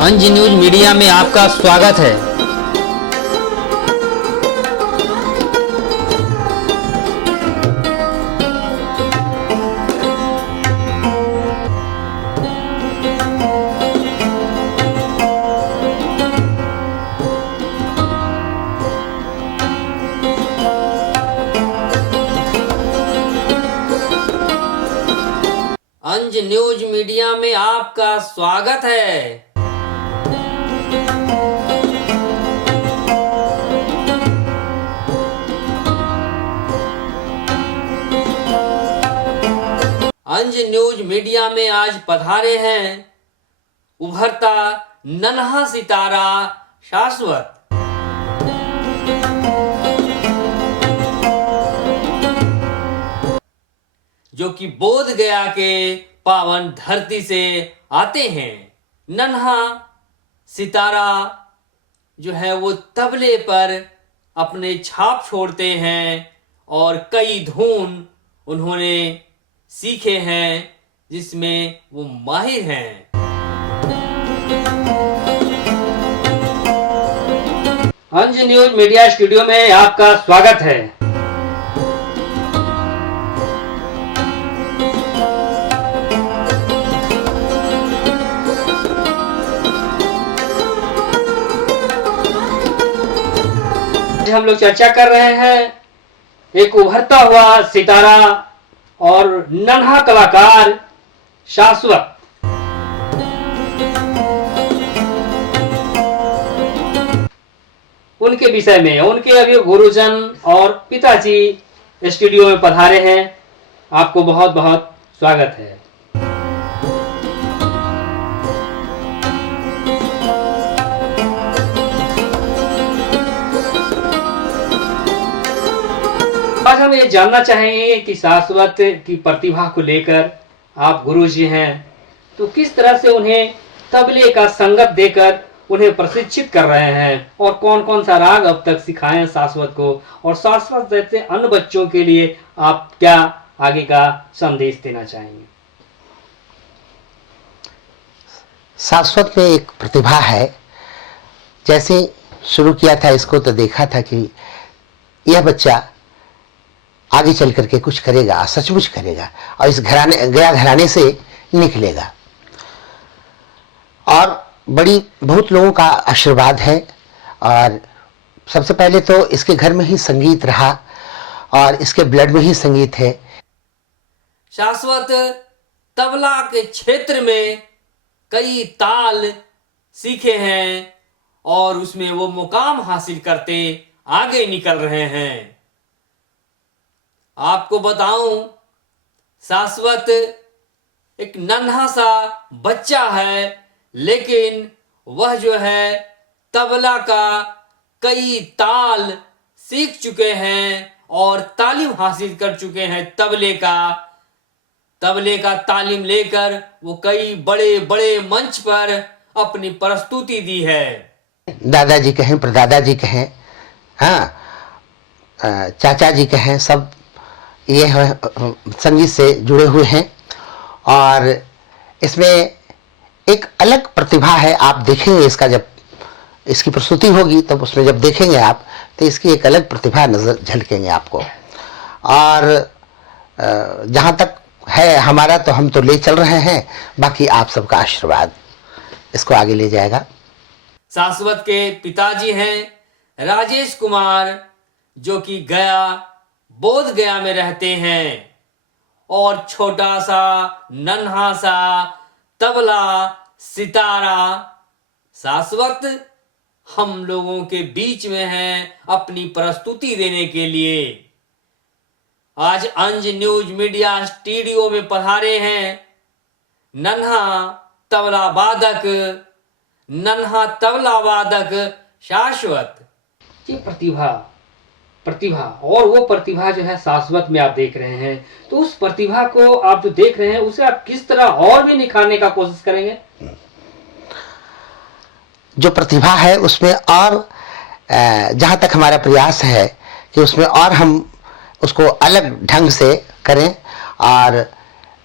अंज news media में आपका स्वागत है। अंज न्यूज मीडिया में आपका स्वागत है। अंज न्यूज मीडिया में आज पधारे हैं उभरता नन्हा सितारा शाश्वत। जो कि बोध गया के पावन धरती से आते हैं। नन्हा सितारा जो है वो तबले पर अपने छाप छोड़ते हैं और कई धुन उन्होंने सीखे हैं जिसमें वो माहिर हैं। अंज न्यूज मीडिया स्टूडियो में आपका स्वागत है। हम लोग चर्चा कर रहे हैं एक उभरता हुआ सितारा और नन्हा कलाकार शाश्वत। उनके विषय में उनके अभी गुरुजन और पिताजी स्टूडियो में पधारे हैं। आपको बहुत बहुत स्वागत है। आज हम ये जानना चाहेंगे कि शाश्वत की प्रतिभा को लेकर आप गुरुजी हैं तो किस तरह से उन्हें तबले का संगत देकर उन्हें प्रशिक्षित कर रहे हैं और कौन कौन सा राग अब तक सिखाए हैं शाश्वत को, और शाश्वत जैसे अन्य बच्चों के लिए आप क्या आगे का संदेश देना चाहेंगे? शाश्वत में एक प्रतिभा है। जैसे शुरू किया था इसको तो देखा था कि यह बच्चा आगे चल करके कुछ करेगा, सचमुच करेगा और इस घराने से निकलेगा। और बहुत लोगों का आशीर्वाद है। और सबसे पहले तो इसके घर में ही संगीत रहा और इसके ब्लड में ही संगीत है। शाश्वत तबला के क्षेत्र में कई ताल सीखे हैं और उसमें वो मुकाम हासिल करते आगे निकल रहे हैं। आपको बताऊं, शाश्वत एक नन्हा सा बच्चा है, लेकिन वह जो है तबला का कई ताल सीख चुके हैं और तालीम हासिल कर चुके हैं। तबले का तालीम लेकर वो कई बड़े बड़े मंच पर अपनी प्रस्तुति दी है। दादाजी कहें, परदादा जी कहें, हाँ, चाचा जी कहें, सब ये संगीत से जुड़े हुए हैं। और इसमें एक अलग प्रतिभा है। आप देखेंगे इसका, जब इसकी प्रस्तुति होगी तब उसमें जब देखेंगे आप तो इसकी एक अलग प्रतिभा नजर झलकेंगे आपको। और जहाँ तक है हमारा तो हम तो ले चल रहे हैं, बाकी आप सबका आशीर्वाद इसको आगे ले जाएगा। शाश्वत के पिताजी हैं राजेश कुमार, जो कि बोध गया में रहते हैं और छोटा सा नन्हा सा तबला सितारा शाश्वत हम लोगों के बीच में है अपनी प्रस्तुति देने के लिए। आज अंज न्यूज मीडिया स्टूडियो में पधारे हैं नन्हा तबला वादक शाश्वत। ये प्रतिभा और वो प्रतिभा जो है शाश्वत में आप देख रहे हैं, तो उस प्रतिभा को आप जो देख रहे हैं उसे आप किस तरह और भी निखारने का कोशिश करेंगे? जो प्रतिभा है उसमें और जहाँ तक हमारा प्रयास है कि उसमें और हम उसको अलग ढंग से करें। और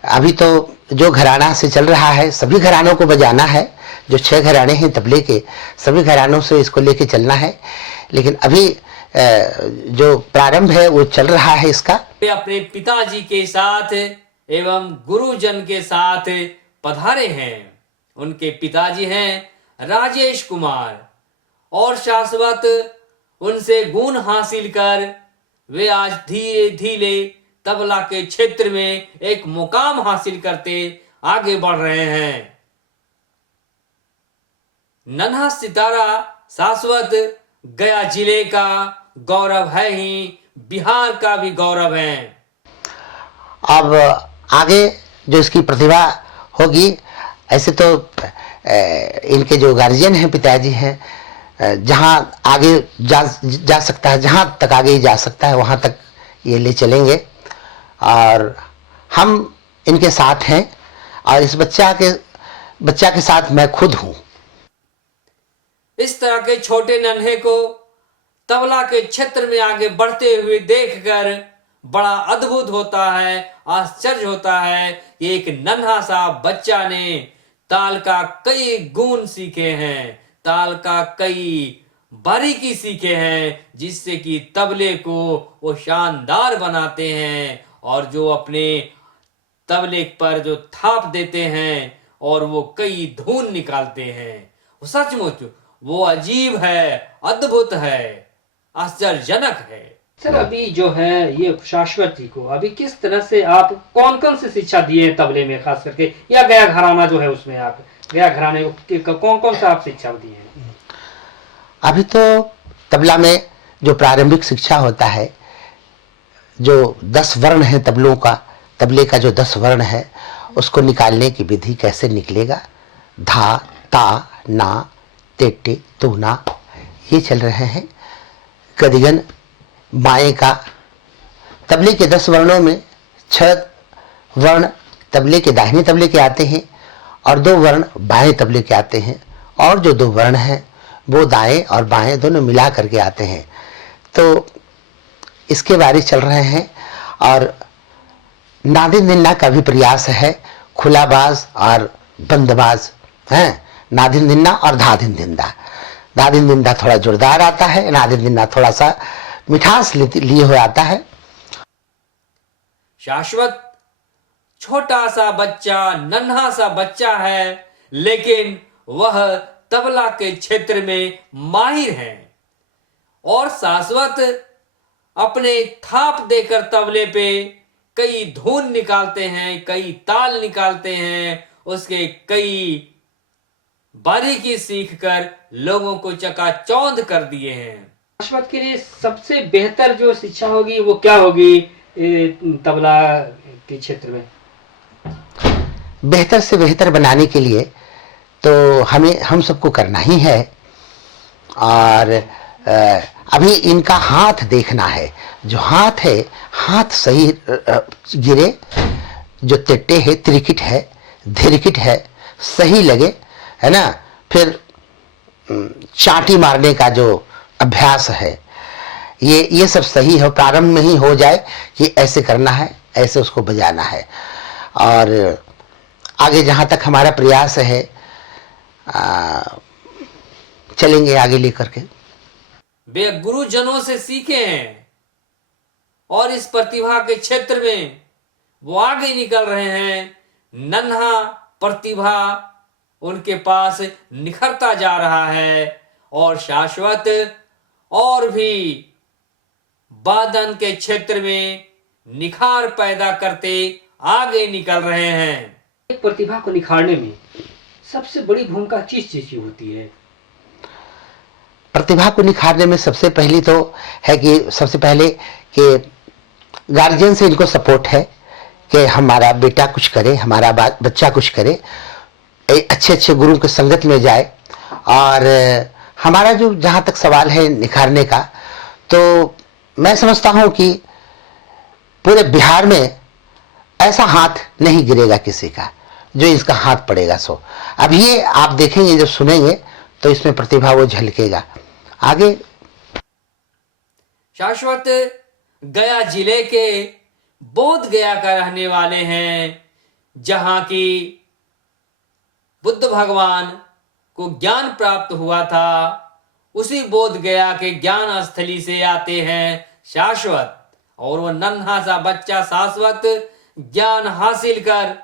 अभी तो जो घराना से चल रहा है, सभी घरानों को बजाना है, जो 6 घराने हैं तबले के, सभी घरानों से इसको लेके चलना है। लेकिन अभी जो प्रारंभ है वो चल रहा है इसका। वे अपने पिताजी के साथ एवं गुरुजन के साथ पधारे हैं। उनके पिताजी हैं राजेश कुमार और शाश्वत उनसे गुण हासिल कर वे आज धीरे धीरे तबला के क्षेत्र में एक मुकाम हासिल करते आगे बढ़ रहे हैं। नन्हा सितारा शाश्वत गया जिले का गौरव है ही बिहार का भी गौरव है। अब आगे जो इसकी प्रतिभा होगी, ऐसे तो इनके जो गार्जियन हैं, पिताजी हैं, जहाँ आगे जा सकता है, जहाँ तक आगे जा सकता है वहाँ तक ये ले चलेंगे और हम इनके साथ हैं और इस बच्चा के साथ मैं खुद हूँ। इस तरह के छोटे नन्हे को तबला के क्षेत्र में आगे बढ़ते हुए देखकर बड़ा अद्भुत होता है, आश्चर्य होता है कि एक नन्हा सा बच्चा ने ताल का कई गुण सीखे हैं, ताल का कई बारीकी सीखे हैं, जिससे कि तबले को वो शानदार बनाते हैं और जो अपने तबले पर जो थाप देते हैं और वो कई धुन निकालते हैं, वो सचमुच वो अजीब है, अद्भुत है, आश्चर्यजनक है। सर, अभी जो है ये शाश्वत जी को अभी किस तरह से आप कौन कौन सी शिक्षा दिए हैं तबले में, खास करके या गया घराना जो है उसमें आप गया घराने को कौन कौन सा आप शिक्षा दिए हैं? अभी तो तबला में जो प्रारंभिक शिक्षा होता है, जो 10 वर्ण है तबलों का, तबले का जो 10 वर्ण है उसको निकालने की विधि कैसे निकलेगा, धा, ता, ना, तेटे, तूना, ये चल रहे हैं। गदिगन बाएं का, तबले के 10 वर्णों में 6 वर्ण तबले के दाहिने तबले के आते हैं और 2 वर्ण बाएं तबले के आते हैं और जो 2 वर्ण हैं वो दाएं और बाएं दोनों मिला करके आते हैं। तो इसके बारे चल रहे हैं और नादिन निन्ना का भी प्रयास है, खुलाबाज और बंदबाज हैं, नादिन निन्ना और धादिन दिंदा। धादिन दिंदा थोड़ा जोरदार आता है, नादिन निन्ना थोड़ा सा मिठास लिए हुए आता है। शाश्वत छोटा सा बच्चा, नन्हा सा बच्चा है, लेकिन वह तबला के क्षेत्र में माहिर है और शाश्वत अपने थाप देकर तबले पे कई धुन निकालते हैं, कई ताल निकालते हैं, उसके कई बारीकी सीखकर लोगों को चकाचौंध कर दिए हैं। शाश्वत के लिए सबसे बेहतर जो शिक्षा होगी वो क्या होगी तबला के क्षेत्र में? बेहतर से बेहतर बनाने के लिए तो हम सबको करना ही है और अभी इनका हाथ देखना है। जो हाथ है, हाथ सही गिरे, जो तिट्टे है, त्रिकिट है, धीरकिट है, सही लगे, है ना। फिर चाटी मारने का जो अभ्यास है, ये सब सही हो, प्रारंभ में ही हो जाए कि ऐसे करना है, ऐसे उसको बजाना है। और आगे जहाँ तक हमारा प्रयास है चलेंगे आगे लेकर के। वे गुरुजनों से सीखे हैं और इस प्रतिभा के क्षेत्र में वो आगे निकल रहे हैं। नन्हा प्रतिभा उनके पास निखरता जा रहा है और शाश्वत और भी वादन के क्षेत्र में निखार पैदा करते आगे निकल रहे हैं। एक प्रतिभा को निखारने में सबसे बड़ी भूमिका किस चीज की होती है? प्रतिभा को निखारने में सबसे पहली तो है कि सबसे पहले कि गार्जियन से इनको सपोर्ट है कि हमारा बेटा कुछ करे, हमारा बच्चा कुछ करे, अच्छे अच्छे गुरु के संगत में जाए। और हमारा जो जहाँ तक सवाल है निखारने का, तो मैं समझता हूँ कि पूरे बिहार में ऐसा हाथ नहीं गिरेगा किसी का जो इसका हाथ पड़ेगा। सो अब ये आप देखेंगे, जब सुनेंगे तो इसमें प्रतिभा वो झलकेगा आगे। शाश्वत गया जिले के बोध गया का रहने वाले हैं, जहां की बुद्ध भगवान को ज्ञान प्राप्त हुआ था, उसी बोध गया के ज्ञान स्थली से आते हैं शाश्वत। और वो नन्हा सा बच्चा शाश्वत ज्ञान हासिल कर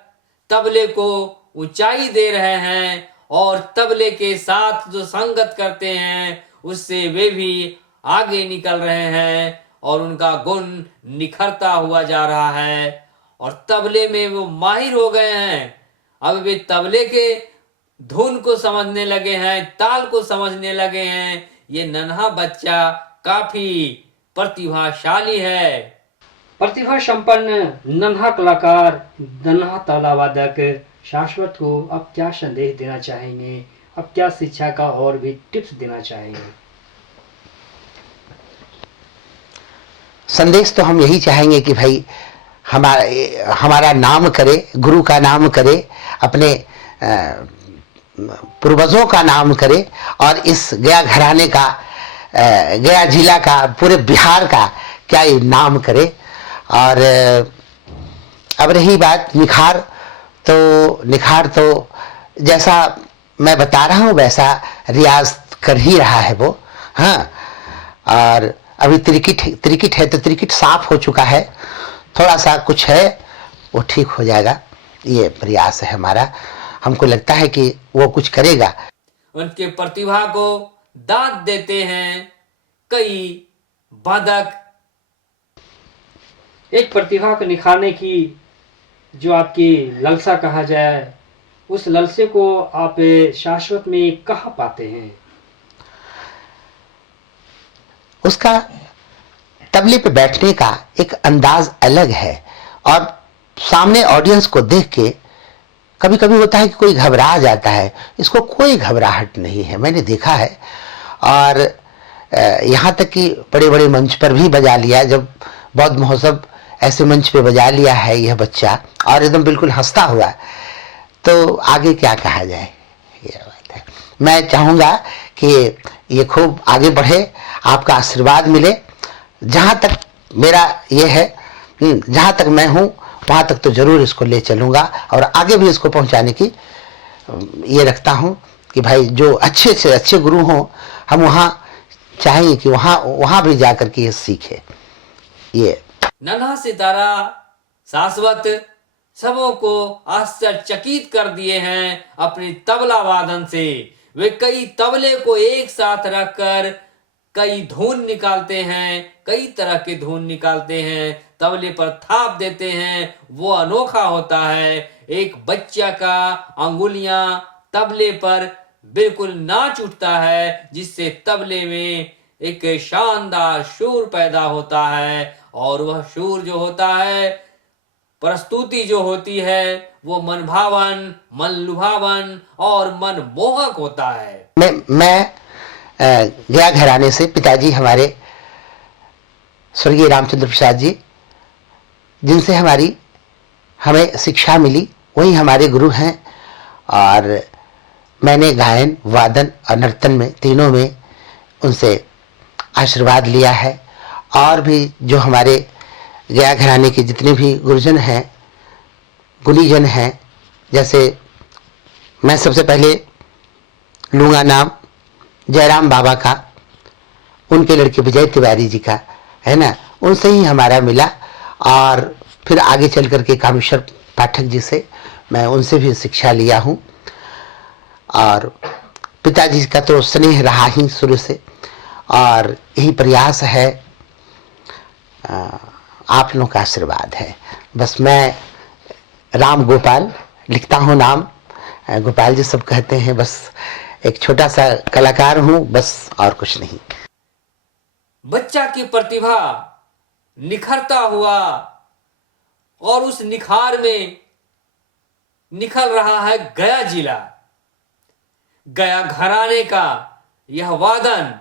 तबले को ऊंचाई दे रहे हैं, और तबले के साथ जो संगत करते हैं उससे वे भी आगे निकल रहे हैं और उनका गुण निखरता हुआ जा रहा है, और तबले में वो माहिर हो गए हैं। अब वे तबले के धुन को समझने लगे हैं, ताल को समझने लगे हैं। ये नन्हा बच्चा काफी प्रतिभाशाली है। प्रतिभा संपन्न नन्हा कलाकार, नन्हा तबला वादक शाश्वत को आप क्या संदेश देना चाहेंगे? आप क्या शिक्षा का और भी टिप्स देना चाहेंगे? संदेश तो हम यही चाहेंगे कि भाई हमारा नाम करे, गुरु का नाम करे, अपने पूर्वजों का नाम करे, और इस गया घराने का, गया जिला का, पूरे बिहार का क्या ये नाम करे। और अब रही बात निखार, तो जैसा मैं बता रहा हूँ वैसा रियाज कर ही रहा है वो। हाँ, और अभी त्रिकिट है तो त्रिकिट साफ हो चुका है, थोड़ा सा कुछ है वो ठीक हो जाएगा, ये प्रयास है हमारा। हमको लगता है कि वो कुछ करेगा। उनके प्रतिभा को दाद देते हैं कई वादक। एक प्रतिभा को निखारने की जो आपकी ललसा कहा जाए, उस ललसे को आप शाश्वत में कहाँ पाते हैं? उसका तबले पे बैठने का एक अंदाज अलग है, और सामने ऑडियंस को देख के कभी कभी होता है कि कोई घबरा जाता है। इसको कोई घबराहट नहीं है, मैंने देखा है। और यहाँ तक कि बड़े बड़े मंच पर भी बजा लिया, जब बौद्ध महोत्सव ऐसे मंच पे बजा लिया है यह बच्चा, और एकदम बिल्कुल हंसता हुआ, तो आगे क्या कहा जाए। ये बात है, मैं चाहूँगा कि ये खूब आगे बढ़े, आपका आशीर्वाद मिले। जहाँ तक मेरा ये है, जहाँ तक मैं हूँ वहाँ तक तो जरूर इसको ले चलूँगा, और आगे भी इसको पहुँचाने की ये रखता हूँ कि भाई जो अच्छे से अच्छे गुरु हों, हम वहाँ चाहेंगे कि वहाँ भी जाकर के ये सीखे। ये नन्हा सितारा शाश्वत सबों को आश्चर्यचकित कर दिए हैं अपनी तबला वादन से। वे कई तबले को एक साथ रखकर कई धुन निकालते हैं, कई तरह के धुन निकालते हैं, तबले पर थाप देते हैं। वो अनोखा होता है। एक बच्चा का अंगुलियां तबले पर बिल्कुल नाच उठता है, जिससे तबले में एक शानदार शोर पैदा होता है, और वह शोर जो होता है, प्रस्तुति जो होती है, वो मन भावन, मन लुभावन और मन मोहक होता है। मैं गया घराने से पिताजी हमारे स्वर्गीय रामचंद्र प्रसाद जी, जिनसे हमें शिक्षा मिली, वही हमारे गुरु हैं। और मैंने गायन, वादन और नर्तन में, तीनों में उनसे आशीर्वाद लिया है। और भी जो हमारे गया घराने के जितने भी गुरुजन हैं, गुणीजन हैं, जैसे मैं सबसे पहले लूँगा नाम जयराम बाबा का, उनके लड़के विजय तिवारी जी का, है ना, उनसे ही हमारा मिला। और फिर आगे चल करके कामेश्वर पाठक जी से मैं उनसे भी शिक्षा लिया हूँ। और पिताजी का तो स्नेह रहा ही शुरू से, और यही प्रयास है, आप लोगों का आशीर्वाद है। बस मैं राम गोपाल लिखता हूँ नाम, गोपाल जी सब कहते हैं, बस एक छोटा सा कलाकार हूँ, बस, और कुछ नहीं। बच्चा की प्रतिभा निखरता हुआ, और उस निखार में निखर रहा है गया जिला। गया घराने का यह वादन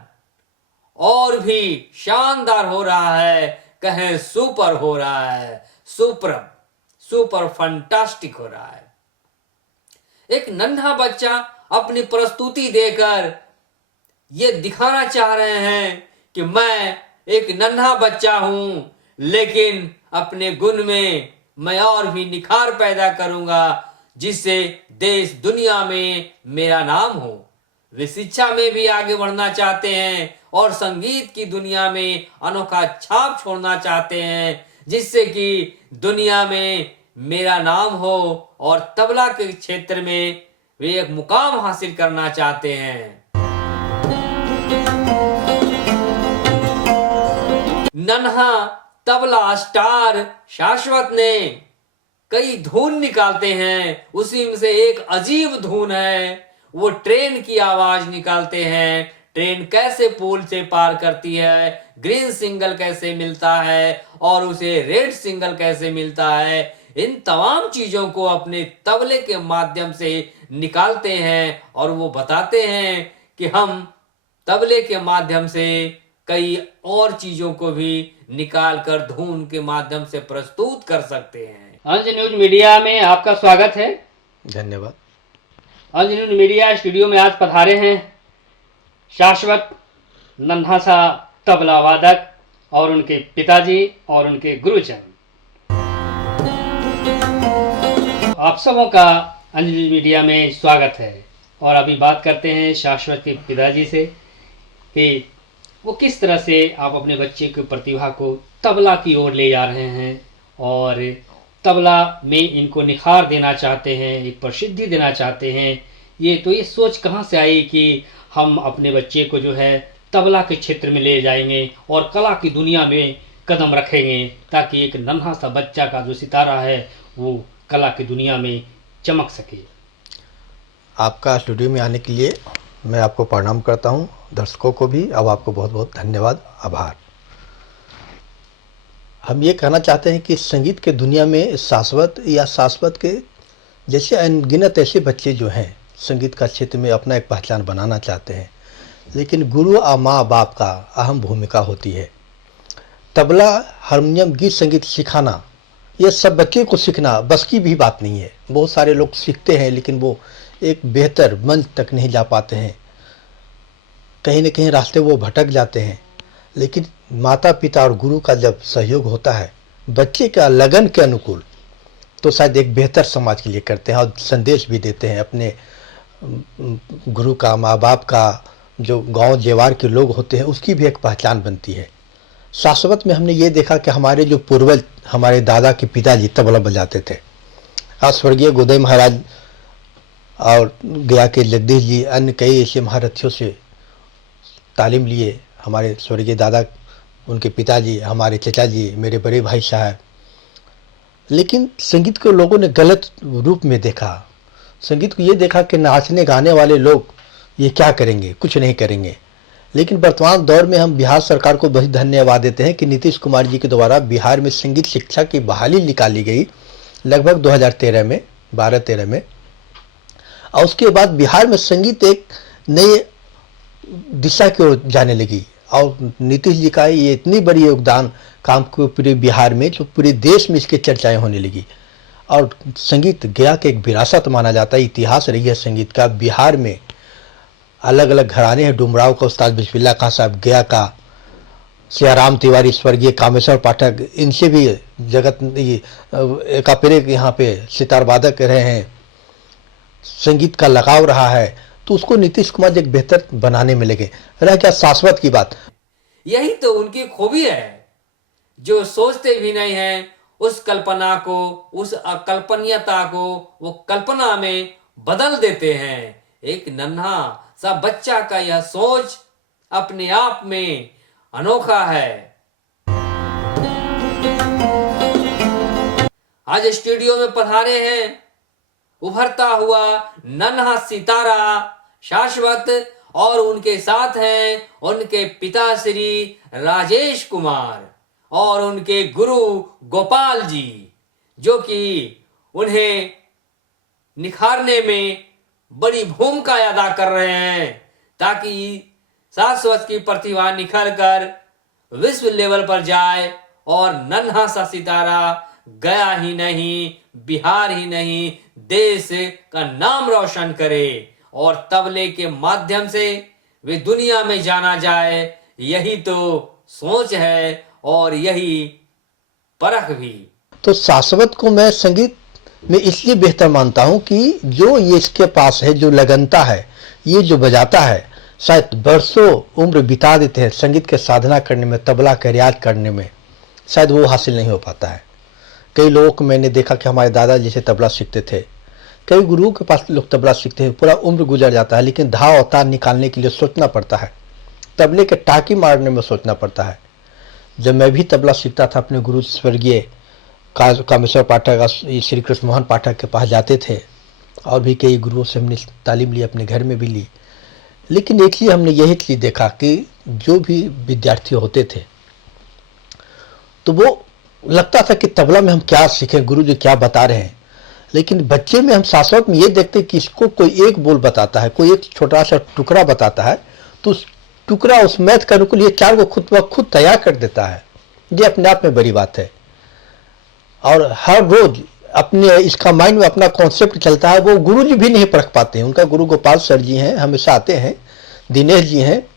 और भी शानदार हो रहा है, कहें सुपर हो रहा है, सुपर फंटास्टिक हो रहा है। एक नन्हा बच्चा अपनी प्रस्तुति देकर ये दिखाना चाह रहे हैं कि मैं एक नन्हा बच्चा हूं, लेकिन अपने गुण में मैं और भी निखार पैदा करूंगा, जिससे देश दुनिया में मेरा नाम हो। वे शिक्षा में भी आगे बढ़ना चाहते हैं और संगीत की दुनिया में अनोखा छाप छोड़ना चाहते हैं, जिससे कि दुनिया में मेरा नाम हो और तबला के क्षेत्र में वे एक मुकाम हासिल करना चाहते हैं। नन्हा तबला स्टार शाश्वत ने कई धुन निकालते हैं, उसी में से एक अजीब धुन है, वो ट्रेन की आवाज निकालते हैं। ट्रेन कैसे पुल से पार करती है, ग्रीन सिग्नल कैसे मिलता है और उसे रेड सिग्नल कैसे मिलता है, इन तमाम चीजों को अपने तबले के माध्यम से निकालते हैं और वो बताते हैं कि हम तबले के माध्यम से कई और चीजों को भी निकाल कर धुन के माध्यम से प्रस्तुत कर सकते हैं। अंज न्यूज मीडिया में आपका स्वागत है। धन्यवाद। अंज न्यूज मीडिया स्टूडियो में आज पधारे हैं शाश्वत नन्हा सा तबला वादक और उनके पिताजी और उनके गुरुजन। आप सबों का अंज न्यूज मीडिया में स्वागत है और अभी बात करते हैं शाश्वत के पिताजी से कि वो किस तरह से आप अपने बच्चे की प्रतिभा को तबला की ओर ले जा रहे हैं और तबला में इनको निखार देना चाहते हैं, एक प्रसिद्धि देना चाहते हैं। ये सोच कहाँ से आई कि हम अपने बच्चे को जो है तबला के क्षेत्र में ले जाएंगे और कला की दुनिया में कदम रखेंगे, ताकि एक नन्हा सा बच्चा का जो सितारा है वो कला की दुनिया में चमक सके। आपका स्टूडियो में आने के लिए मैं आपको प्रणाम करता हूं, दर्शकों को भी। अब आपको बहुत बहुत धन्यवाद, आभार। हम ये कहना चाहते हैं कि संगीत के दुनिया में शाश्वत या शाश्वत के जैसे अनगिनत ऐसे बच्चे जो हैं संगीत का क्षेत्र में अपना एक पहचान बनाना चाहते हैं, लेकिन गुरु और माँ बाप का अहम भूमिका होती है। तबला, हारमोनियम, गीत संगीत सिखाना, ये सब बच्चे को सीखना बस की भी बात नहीं है। बहुत सारे लोग सीखते हैं लेकिन वो एक बेहतर मंच तक नहीं जा पाते हैं, कहीं न कहीं रास्ते वो भटक जाते हैं। लेकिन माता पिता और गुरु का जब सहयोग होता है बच्चे का लगन के अनुकूल, तो शायद एक बेहतर समाज के लिए करते हैं और संदेश भी देते हैं। अपने गुरु का, माँ बाप का, जो गांव जेवार के लोग होते हैं उसकी भी एक पहचान बनती है। शाश्वत में हमने ये देखा कि हमारे जो पूर्वज, हमारे दादा के पिताजी तबला बजाते थे। आज स्वर्गीय गोदई महाराज और गया के जगदीश जी, अन्य कई ऐसे महारथियों से तालीम लिए। हमारे स्वर्गीय दादा, उनके पिताजी, हमारे चचा जी, मेरे बड़े भाई साहब। लेकिन संगीत को लोगों ने गलत रूप में देखा। संगीत को ये देखा कि नाचने गाने वाले लोग ये क्या करेंगे, कुछ नहीं करेंगे। लेकिन वर्तमान दौर में हम बिहार सरकार को बहुत धन्यवाद देते हैं कि नीतीश कुमार जी के द्वारा बिहार में संगीत शिक्षा की बहाली निकाली गई लगभग 2013 में, 12-13 में। और उसके बाद बिहार में संगीत एक नए दिशा की ओर जाने लगी। और नीतीश जी का ये इतनी बड़ी योगदान काम को पूरे बिहार में, जो पूरे देश में इसकी चर्चाएं होने लगी। और संगीत गया के एक विरासत माना जाता है, इतिहास रही है संगीत का। बिहार में अलग अलग घराने हैं, डुमराव का उस्ताद बिस्मिल्लाह खां साहब, गया का सियाराम तिवारी, स्वर्गीय कामेश्वर पाठक, इनसे भी जगत एकापेरे यहाँ पे सितार वादक रहे हैं। संगीत का लगाव रहा है, तो उसको नीतीश कुमार जी एक बेहतर बनाने में लगे। रह क्या शाश्वत की बात, यही तो उनकी खूबी है, जो सोचते भी नहीं है उस कल्पना को, उस अकल्पनीयता को वो कल्पना में बदल देते हैं। एक नन्हा सा बच्चा का यह सोच अपने आप में अनोखा है। आज स्टूडियो में पधारे हैं उभरता हुआ नन्हा सितारा शाश्वत, और उनके साथ हैं उनके पिता श्री राजेश कुमार और उनके गुरु गोपाल जी, जो कि उन्हें निखारने में बड़ी भूमिका अदा कर रहे हैं, ताकि शाश्वत की प्रतिभा निखर कर विश्व लेवल पर जाए और नन्हा सा सितारा गया ही नहीं, बिहार ही नहीं, देश का नाम रोशन करे और तबले के माध्यम से वे दुनिया में जाना जाए। यही तो सोच है और यही परख भी। तो शाश्वत को मैं संगीत में इसलिए बेहतर मानता हूं कि जो ये इसके पास है, जो लगनता है, ये जो बजाता है शायद बरसों उम्र बिता देते हैं संगीत के साधना करने में, तबला का रियाज करने में, शायद वो हासिल नहीं हो पाता है। कई लोगों को मैंने देखा कि हमारे दादा जैसे तबला सीखते थे, कई गुरुओं के पास लोग तबला सीखते हैं, पूरा उम्र गुजर जाता है, लेकिन धाव अवतार निकालने के लिए सोचना पड़ता है, तबले के टाँकी मारने में सोचना पड़ता है। जब मैं भी तबला सीखता था अपने गुरु स्वर्गीय कामेश्वर पाठक, श्री कृष्ण मोहन पाठक के पास जाते थे, और भी कई गुरुओं से हमने तालीम ली, अपने घर में भी ली। लेकिन एक चीज़ हमने यही चीज़ देखा कि जो भी विद्यार्थी होते थे तो वो लगता था कि तबला में हम क्या सीखें, गुरु जी क्या बता रहे हैं, लेकिन बच्चे में हम शाश्वत में ये देखते हैं कि इसको कोई एक बोल बताता है, कोई एक छोटा सा टुकड़ा बताता है, तो उस टुकड़ा उस मैथ करने के लिए 4 को खुद तैयार कर देता है। ये अपने आप में बड़ी बात है। और हर रोज अपने इसका माइंड में अपना कॉन्सेप्ट चलता है, वो गुरु जी भी नहीं परख पाते हैं। उनका गुरु गोपाल सर जी हैं, हमेशा आते हैं, दिनेश जी हैं,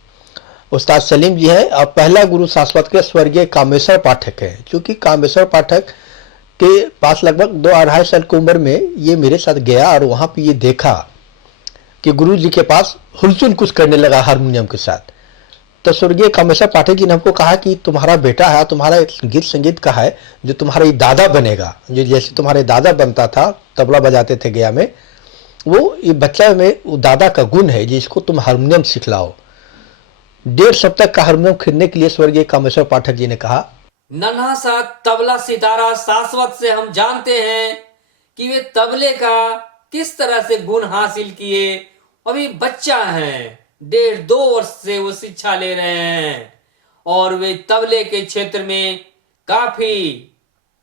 उस्ताद सलीम जी हैं, और पहला गुरु शाश्वत के स्वर्गीय कामेश्वर पाठक है। क्योंकि कामेश्वर पाठक के पास लगभग 2-2.5 साल की उम्र में ये मेरे साथ गया और वहाँ पे ये देखा कि गुरु जी के पास हुलचुल कुछ करने लगा हारमोनियम के साथ। तो स्वर्गीय कामेश्वर पाठक जी ने हमको कहा कि तुम्हारा बेटा है, तुम्हारा एक गीत संगीत का है, जो तुम्हारा ये दादा बनेगा, जो जैसे तुम्हारे दादा बनता था, तबला बजाते थे गया में, वो ये बच्चा में वो दादा का गुण है, जिसको तुम हारमोनियम सिखलाओ। 1.5 सप्ताह का हारमोनियम खरीदने के लिए स्वर्गीय कामेश्वर पाठक जी ने कहा। नन्हा सा तबला सितारा शाश्वत से हम जानते हैं कि वे तबले का किस तरह से गुण हासिल किए। अभी बच्चा है, 1.5-2 वर्ष से वो शिक्षा ले रहे हैं, और वे तबले के क्षेत्र में काफी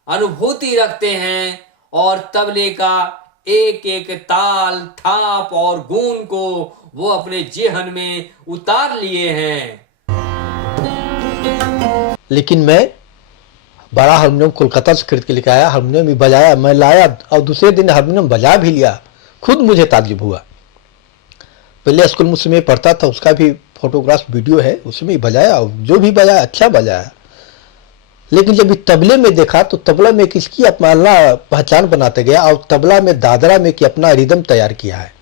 अनुभूति रखते हैं, और तबले का एक एक ताल, थाप और गुण को वो अपने जेहन में उतार लिए हैं। लेकिन मैं बड़ा हारमोनियम कोलकाता से खरीद के लेकर आया, हारमोनियम भी बजाया, मैं लाया और दूसरे दिन हारमोनियम बजा भी लिया। खुद मुझे ताज्जुब हुआ। पहले स्कूल में उसमें पढ़ता था, उसका भी फोटोग्राफ वीडियो है, उसमें ही बजाया, और जो भी बजाया अच्छा बजाया। लेकिन जब तबले में देखा तो तबला में किसकी अपना पहचान बनाते गया, और तबला में दादरा में कि अपना रिदम तैयार किया है।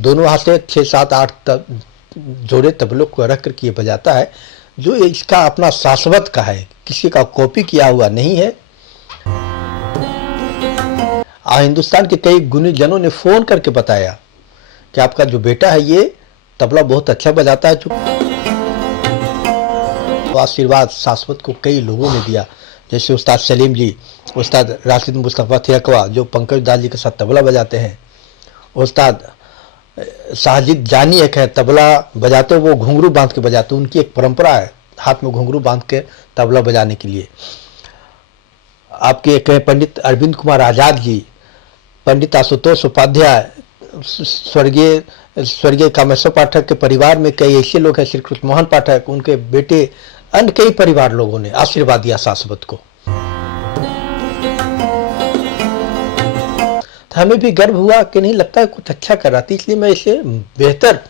दोनों हाथ से 6-7-8 जोड़े तबलों को रख कर ये बजाता है, जो इसका अपना शाश्वत का है, किसी का कॉपी किया हुआ नहीं है। हिंदुस्तान के कई गुणीजनों ने फोन करके बताया कि आपका जो बेटा है ये तबला बहुत अच्छा बजाता है। तो आशीर्वाद शाश्वत को कई लोगों ने दिया, जैसे उस्ताद सलीम जी, उस्ताद राशिद मुस्तफ़ा थिरकवा जो पंकज दास जी के साथ तबला बजाते हैं, उस्ताद साजिद जानी एक है, तबला बजाते वो घुंघरू बांध के बजाते, उनकी एक परंपरा है हाथ में घुंघरू बांध के तबला बजाने के लिए। आपके एक पंडित अरविंद कुमार आजाद जी, पंडित आशुतोष उपाध्याय, स्वर्गीय कामेश्वर पाठक के परिवार में कई ऐसे लोग हैं, श्री कृष्ण मोहन पाठक, उनके बेटे, अन्य कई परिवार लोगों ने आशीर्वाद दिया शाश्वत को। हमें भी गर्व हुआ कि नहीं, लगता है कुछ अच्छा कर रहा था, इसलिए मैं इसे बेहतर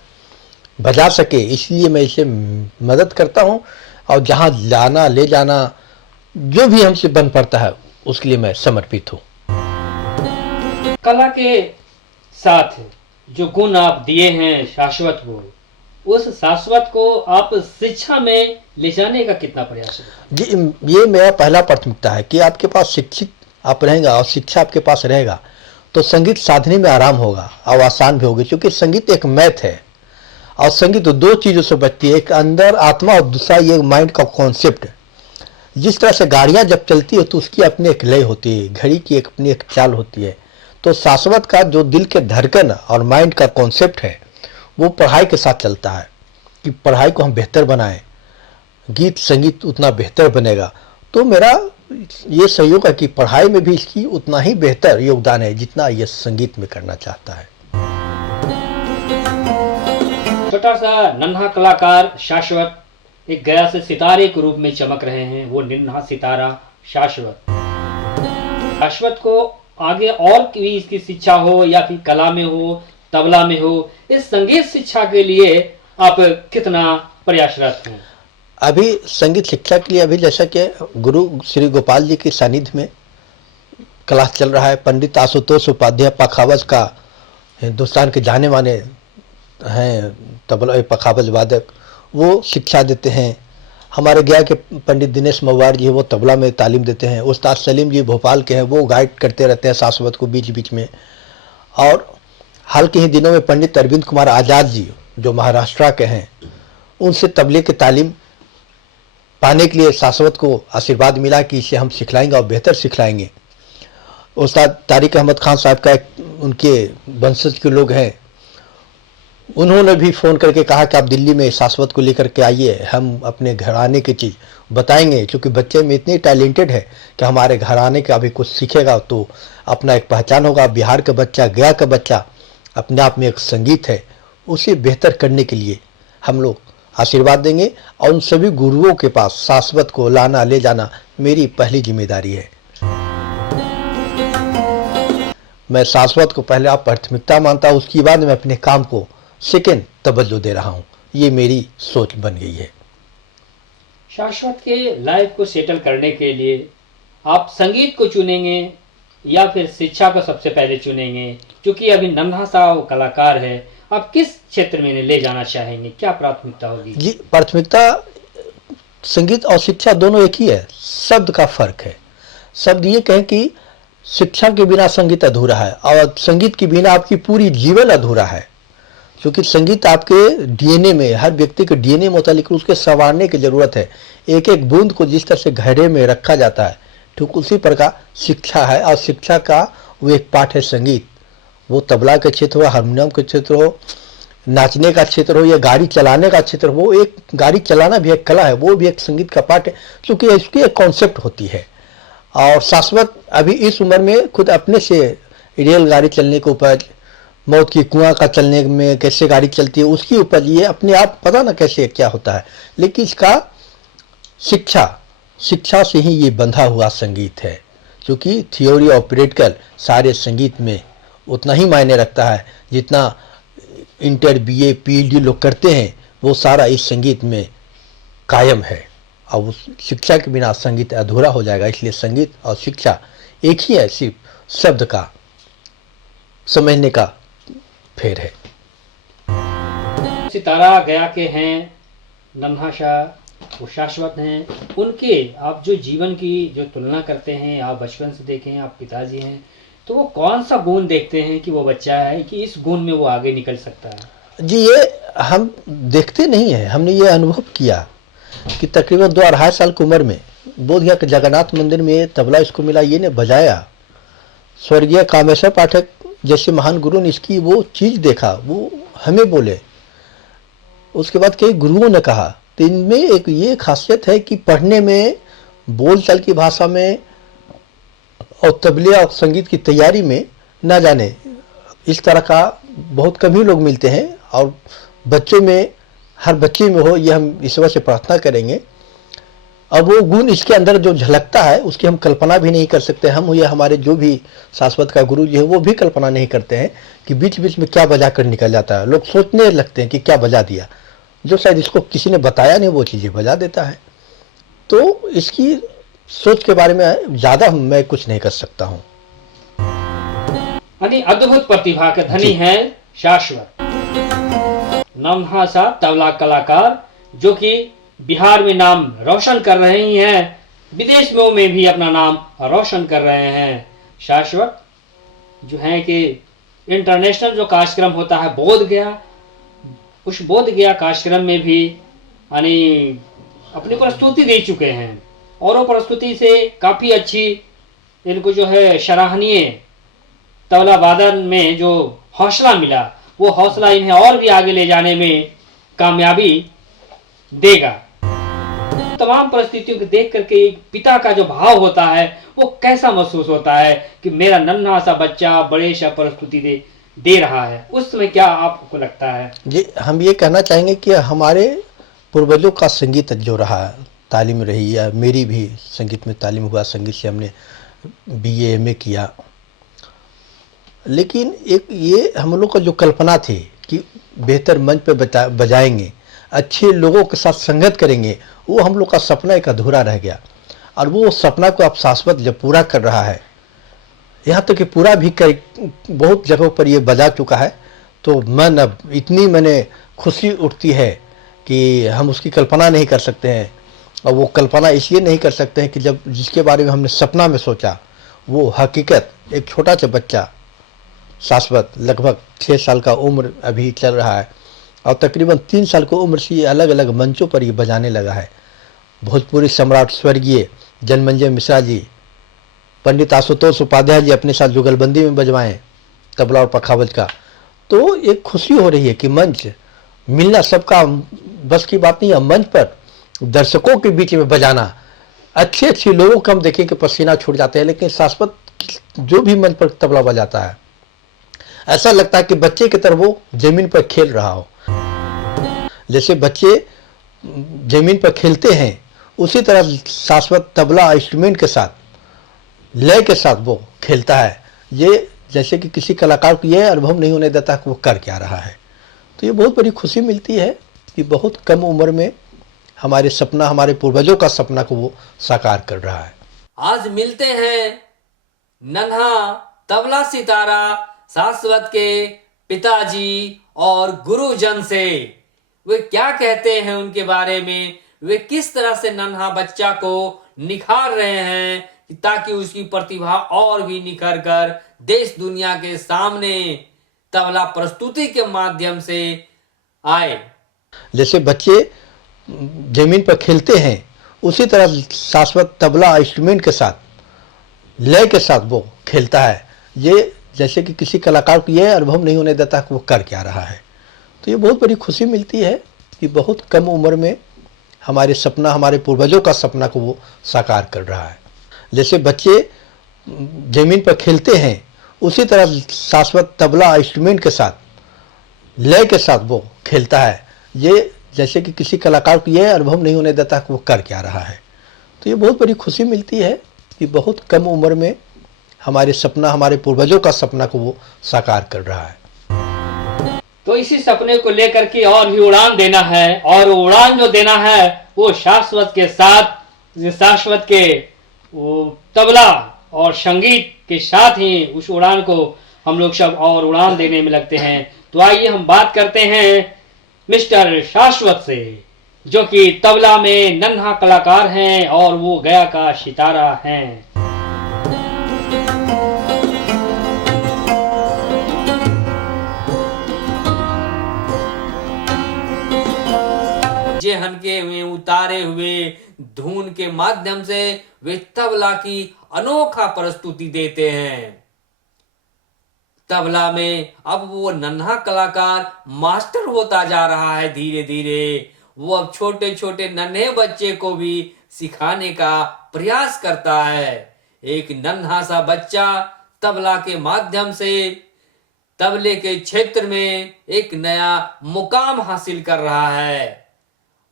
बजा सके, इसलिए मैं इसे मदद करता हूँ, और जहाँ लाना ले जाना जो भी हमसे बन पड़ता है उसके लिए मैं समर्पित हूँ। कला के साथ जो गुण आप दिए हैं शाश्वत को, उस शाश्वत को आप शिक्षा में ले जाने का कितना प्रयास है? जी, ये मेरा पहला प्राथमिकता है कि आपके पास शिक्षित आप रहेगा और शिक्षा आपके पास रहेगा तो संगीत साधने में आराम होगा और आसान भी होगी, क्योंकि संगीत एक मैथ है, और संगीत 2 चीज़ों से बचती है, एक अंदर आत्मा और दूसरा ये माइंड का कॉन्सेप्ट। जिस तरह से गाड़ियाँ जब चलती है तो उसकी अपनी एक लय होती है, घड़ी की एक अपनी एक चाल होती है, तो शाश्वत का जो दिल के धड़कन और माइंड का कॉन्सेप्ट है वो पढ़ाई के साथ चलता है कि पढ़ाई को हम बेहतर बनाएं, गीत संगीत उतना बेहतर बनेगा। तो मेरा ये सहयोग है कि पढ़ाई में भी इसकी उतना ही बेहतर योगदान है जितना ये संगीत में करना चाहता है। छोटा सा नन्हा कलाकार शाश्वत एक गया से सितारे के रूप में चमक रहे हैं, वो नन्हा सितारा शाश्वत। शाश्वत को आगे और भी इसकी शिक्षा हो या फिर कला में हो, तबला में हो, इस संगीत शिक्षा के लिए आप कितना प्रयासरत हैं? अभी संगीत शिक्षा के लिए अभी जैसा कि गुरु श्री गोपाल जी के सानिध्य में क्लास चल रहा है। पंडित आशुतोष उपाध्याय पखावज का हिंदुस्तान के जाने माने हैं तबला पखावज वादक, वो शिक्षा देते हैं। हमारे गया के पंडित दिनेश मवार जी है, वो तबला में तालीम देते हैं। उस्ताद सलीम जी भोपाल के हैं, वो गाइड करते रहते हैं शाश्वत को बीच बीच में। और हाल के ही दिनों में पंडित अरविंद कुमार आज़ाद जी जो महाराष्ट्र के हैं, उनसे तबले की तालीम पाने के लिए शाश्वत को आशीर्वाद मिला कि इसे हम सिखलाएंगे और बेहतर सिखलाएंगे। उस्ताद तारिक अहमद खान साहब का उनके वंशज के लोग हैं, उन्होंने भी फ़ोन करके कहा कि आप दिल्ली में शाश्वत को लेकर के आइए, हम अपने घर आने की चीज़ बताएंगे, क्योंकि बच्चे में इतनी टैलेंटेड है कि हमारे घर आने का अभी कुछ सीखेगा तो अपना एक पहचान होगा। बिहार का बच्चा, गया का बच्चा अपने आप में एक संगीत है, उसे बेहतर करने के लिए हम लोग आशीर्वाद देंगे। और उन सभी गुरुओं के पास शाश्वत को लाना ले जाना मेरी पहली जिम्मेदारी है। मैं शाश्वत को पहले आप प्राथमिकता मानता हूँ, उसके बाद मैं अपने काम को सेकेंड तवज्जो दे रहा हूँ। ये मेरी सोच बन गई है। शाश्वत के लाइफ को सेटल करने के लिए आप संगीत को चुनेंगे या फिर शिक्षा को सबसे पहले चुनेंगे? क्योंकि अभी नन्हा सा वो कलाकार है, आप किस क्षेत्र में ले जाना चाहेंगे, क्या प्राथमिकता होगी? जी, प्राथमिकता संगीत और शिक्षा दोनों एक ही है, शब्द का फर्क है। शब्द ये कहें कि शिक्षा के बिना संगीत अधूरा है और संगीत के बिना आपकी पूरी जीवन अधूरा है। क्योंकि संगीत आपके डीएनए में, हर व्यक्ति के डीएनए मुतालिक उसके संवारने की जरूरत है। एक एक बूंद को जिस तरह से घड़े में रखा जाता है, ठीक उसी प्रकार शिक्षा है। और शिक्षा का वो एक पार्ट है संगीत। वो तबला का क्षेत्र हो, हारमोनियम का क्षेत्र हो, नाचने का क्षेत्र हो या गाड़ी चलाने का क्षेत्र हो, वो एक गाड़ी चलाना भी एक कला है, वो भी एक संगीत का पार्ट है, क्योंकि इसकी एक कॉन्सेप्ट होती है। और शाश्वत अभी इस उम्र में खुद अपने से रेलगाड़ी चलने के ऊपर, मौत की कुआं का चलने में कैसे गाड़ी चलती है उसकी ऊपर, ये अपने आप पता ना कैसे क्या होता है। लेकिन इसका शिक्षा से ही ये बंधा हुआ संगीत है, क्योंकि थियोरी और प्रैक्टिकल सारे संगीत में उतना ही मायने रखता है जितना इंटर बीए पीएचडी लोग करते हैं, वो सारा इस संगीत में कायम है। और उस शिक्षा के बिना संगीत अधूरा हो जाएगा। इसलिए संगीत और शिक्षा एक ही है, सिर्फ शब्द का समझने का फेर है। सितारा गया के हैं, नन्हा शाह वो शाश्वत हैं, उनके आप जो जीवन की जो तुलना करते हैं, आप बचपन से देखें, आप पिताजी हैं, तो वो कौन सा गुण देखते हैं कि वो बच्चा है कि इस गुण में वो आगे निकल सकता है? जी, ये हम देखते नहीं है, हमने ये अनुभव किया कि तकरीबन 2-2.5 साल की उम्र में बोधगया के जगन्नाथ मंदिर में तबला इसको मिला, ये ने बजाया। स्वर्गीय कामेश्वर पाठक जैसे महान गुरु ने इसकी वो चीज़ देखा, वो हमें बोले। उसके बाद कई गुरुओं ने कहा। तो इनमें एक ये खासियत है कि पढ़ने में, बोलचाल की भाषा में और तबले और संगीत की तैयारी में ना जाने इस तरह का बहुत कम ही लोग मिलते हैं। और बच्चों में, हर बच्चे में हो, ये हम ईश्वर से प्रार्थना करेंगे। अब वो गुण इसके अंदर जो झलकता है उसकी हम कल्पना भी नहीं कर सकते। हम या हमारे जो भी शाश्वत का गुरु जी है वो भी कल्पना नहीं करते हैं कि बीच बीच में क्या बजा कर निकल जाता है। लोग सोचने लगते हैं कि क्या बजा दिया, जो शायद इसको किसी ने बताया नहीं, वो चीज़ें बजा देता है। तो इसकी सोच के बारे में ज़्यादा मैं कुछ नहीं कर सकता हूँ। यानी अद्भुत प्रतिभा के धनी हैं शाश्वत, नन्हा सा तबला कलाकार जो कि बिहार में नाम रोशन कर रही हैं, विदेशों में भी अपना नाम रोशन कर रहे हैं। शाश्वत जो है कि इंटरनेशनल जो कार्यक्रम होता है बोध गया, उस बोध गया कार्यक्रम में भी यानी अपनी प्रस्तुति दे चुके हैं और वो प्रस्तुति से काफ़ी अच्छी इनको जो है सराहनीय तबला वादन में जो हौसला मिला, वो हौसला इन्हें और भी आगे ले जाने में कामयाबी देगा। तमाम परिस्थितियों को देख करके एक पिता का जो भाव होता है वो कैसा महसूस होता है कि मेरा नन्हा सा बच्चा बड़े सा प्रस्तुति दे रहा है, उस समय क्या आपको लगता है? जी, हम ये कहना चाहेंगे कि हमारे पूर्वजों का संगीत जो रहा, तालीम रही, या मेरी भी संगीत में तालीम हुआ, संगीत से हमने बीए एमए किया। लेकिन एक ये हम लोग का जो कल्पना थी कि बेहतर मंच पे बजाएंगे, अच्छे लोगों के साथ संगत करेंगे, वो हम लोग का सपना एक अधूरा रह गया। और वो सपना को अब शाश्वत जब पूरा कर रहा है, यहाँ तक कि पूरा भी कर बहुत जगहों पर ये बजा चुका है, तो मन अब इतनी मैंने खुशी उठती है कि हम उसकी कल्पना नहीं कर सकते हैं। और वो कल्पना इसलिए नहीं कर सकते हैं कि जब जिसके बारे में हमने सपना में सोचा वो हकीकत, एक छोटा सा बच्चा शाश्वत लगभग 6 साल का उम्र अभी चल रहा है और तकरीबन 3 साल की उम्र से ये अलग अलग मंचों पर ये बजाने लगा है। भोजपुरी सम्राट स्वर्गीय जनमेजय मिश्रा जी, पंडित आशुतोष उपाध्याय जी अपने साथ जुगलबंदी में बजवाएं तबला और पखावज का। तो एक खुशी हो रही है कि मंच मिलना सबका बस की बात नहीं है। मंच पर दर्शकों के बीच में बजाना, अच्छे अच्छे लोगों को हम देखें कि पसीना छूट जाते हैं, लेकिन शाश्वत जो भी मंच पर तबला बजाता है ऐसा लगता है कि बच्चे की तरह वो जमीन पर खेल रहा हो। जैसे बच्चे जमीन पर खेलते हैं उसी तरह शाश्वत तबला इंस्ट्रूमेंट के साथ, लय के साथ वो खेलता है। ये जैसे कि किसी कलाकार को यह अनुभव नहीं होने देता कि वो कर क्या रहा है। तो ये बहुत बड़ी खुशी मिलती है कि बहुत कम उम्र में हमारे सपना, हमारे पूर्वजों का सपना को वो साकार कर रहा है। आज मिलते हैं नन्हा तबला सितारा शाश्वत के पिताजी और गुरुजन से। वे क्या कहते हैं उनके बारे में, वे किस तरह से नन्हा बच्चा को निखार रहे हैं ताकि उसकी प्रतिभा और भी निखर कर देश दुनिया के सामने तबला प्रस्तुति के माध्यम से आए। जैसे बच्चे जमीन पर खेलते हैं उसी तरह शाश्वत तबला इंस्ट्रूमेंट के साथ, लय के साथ वो खेलता है। ये जैसे कि किसी कलाकार को यह अनुभव नहीं होने देता कि वो कर क्या रहा है। तो ये बहुत बड़ी खुशी मिलती है कि बहुत कम उम्र में हमारे सपना, हमारे पूर्वजों का सपना को वो साकार कर रहा है। जैसे बच्चे जमीन पर खेलते हैं उसी तरह शाश्वत तबला इंस्ट्रूमेंट के साथ, लय के साथ वो खेलता है। ये जैसे कि किसी कलाकार को यह अनुभव नहीं होने देता कि वो कर क्या रहा है। तो ये बहुत बड़ी खुशी मिलती है कि बहुत कम उम्र में हमारे सपना, हमारे पूर्वजों का सपना को वो साकार कर रहा है। तो इसी सपने को लेकर के और भी उड़ान देना है, और उड़ान जो देना है वो शाश्वत के साथ, शाश्वत के वो तबला और संगीत के साथ ही उस उड़ान को हम लोग सब और उड़ान देने में लगते हैं। तो आइए हम बात करते हैं मिस्टर शाश्वत से, जो कि तबला में नन्हा कलाकार हैं और वो गया का सितारा हैं। जेहन के हुए उतारे हुए धुन के माध्यम से वे तबला की अनोखा प्रस्तुति देते हैं। तबला में अब वो नन्हा कलाकार मास्टर होता जा रहा है धीरे धीरे। वो अब छोटे छोटे नन्हे बच्चे को भी सिखाने का प्रयास करता है। एक नन्हा सा बच्चा तबला के माध्यम से तबले के क्षेत्र में एक नया मुकाम हासिल कर रहा है।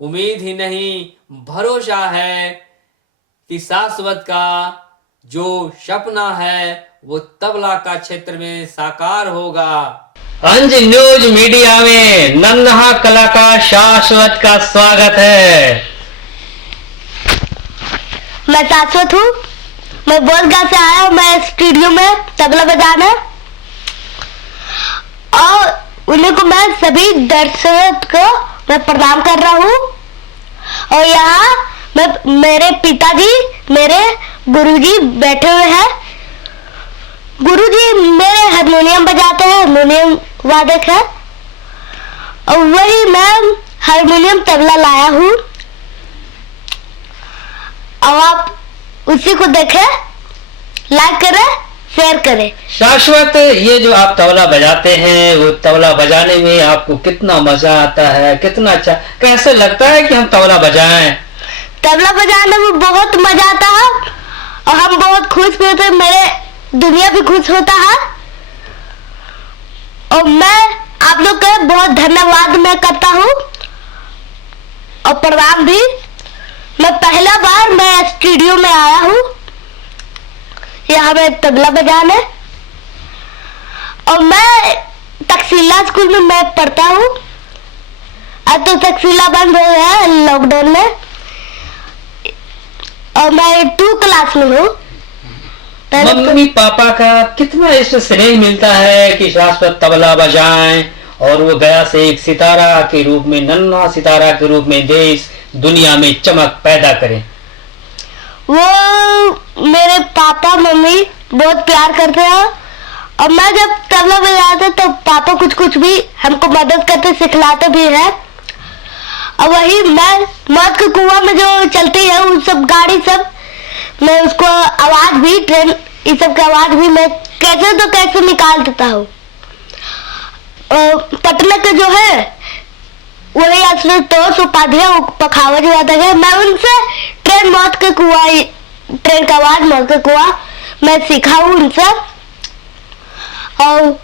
उम्मीद ही नहीं, भरोसा है कि शाश्वत का जो सपना है वो तबला का क्षेत्र में साकार होगा। अंज न्यूज मीडिया में नन्हा कलाकार शाश्वत का स्वागत है। मैं शाश्वत हूँ। मैं बोधगया से आया हूँ। मैं स्टूडियो में तबला बजाना, और उन्हीं को मैं सभी दर्शक को मैं प्रणाम कर रहा हूँ। और यहाँ मैं मेरे पिताजी, मेरे गुरुजी बैठे हुए हैं। गुरुजी मेरे हारमोनियम बजाते हैं, हारमोनियम वादक है, और वही मैं हारमोनियम तबला लाया हूँ। अब आप उसी को देखें, लाइक करें, शेयर करें। शाश्वत, ये जो आप तबला बजाते हैं वो तबला बजाने में आपको कितना मजा आता है, कितना अच्छा, कैसे लगता है कि हम तबला बजाएं? तबला बजाने में बहुत मजा आता है और हम बहुत खुश होते हैं। मेरे दुनिया भी खुश होता है। और मैं आप लोग का बहुत धन्यवाद मैं करता हूँ और प्रणाम भी। मैं पहला बार मैं स्टूडियो में आया हूँ यहाँ में तबला बजाने, और मैं तकसीला स्कूल में मैं पढ़ता हूँ। अब तो तकसीला बंद हो गया है लॉकडाउन में, और मैं 2 क्लास में हूँ। मम्मी पापा का कितना इससे स्नेह मिलता है कि शाश्वत तबला बजाएं और वो गया से एक सितारा के रूप में, नन्हा सितारा के रूप में देश दुनिया में चमक पैदा करें? वो मेरे पापा मम्मी बहुत प्यार करते हैं, और मैं जब तबला बजाता तो पापा कुछ कुछ भी हमको मदद करते सिखलाते भी है। और वही मैं मौत के कुआं में जो चलती है उन सब गाड़ी सब, मैं उसको आवाज भी, ट्रेन इस सब की आवाज भी मैं कैसे तो कैसे निकाल देता हूँ। पटना के जो है वही आशुतोष उपाध्याय पखावज वादक है, मैं उनसे ट्रेन मौत के कुआं, ट्रेन का आवाज मौत के कुआं मैं सीखा हूँ उनसे, और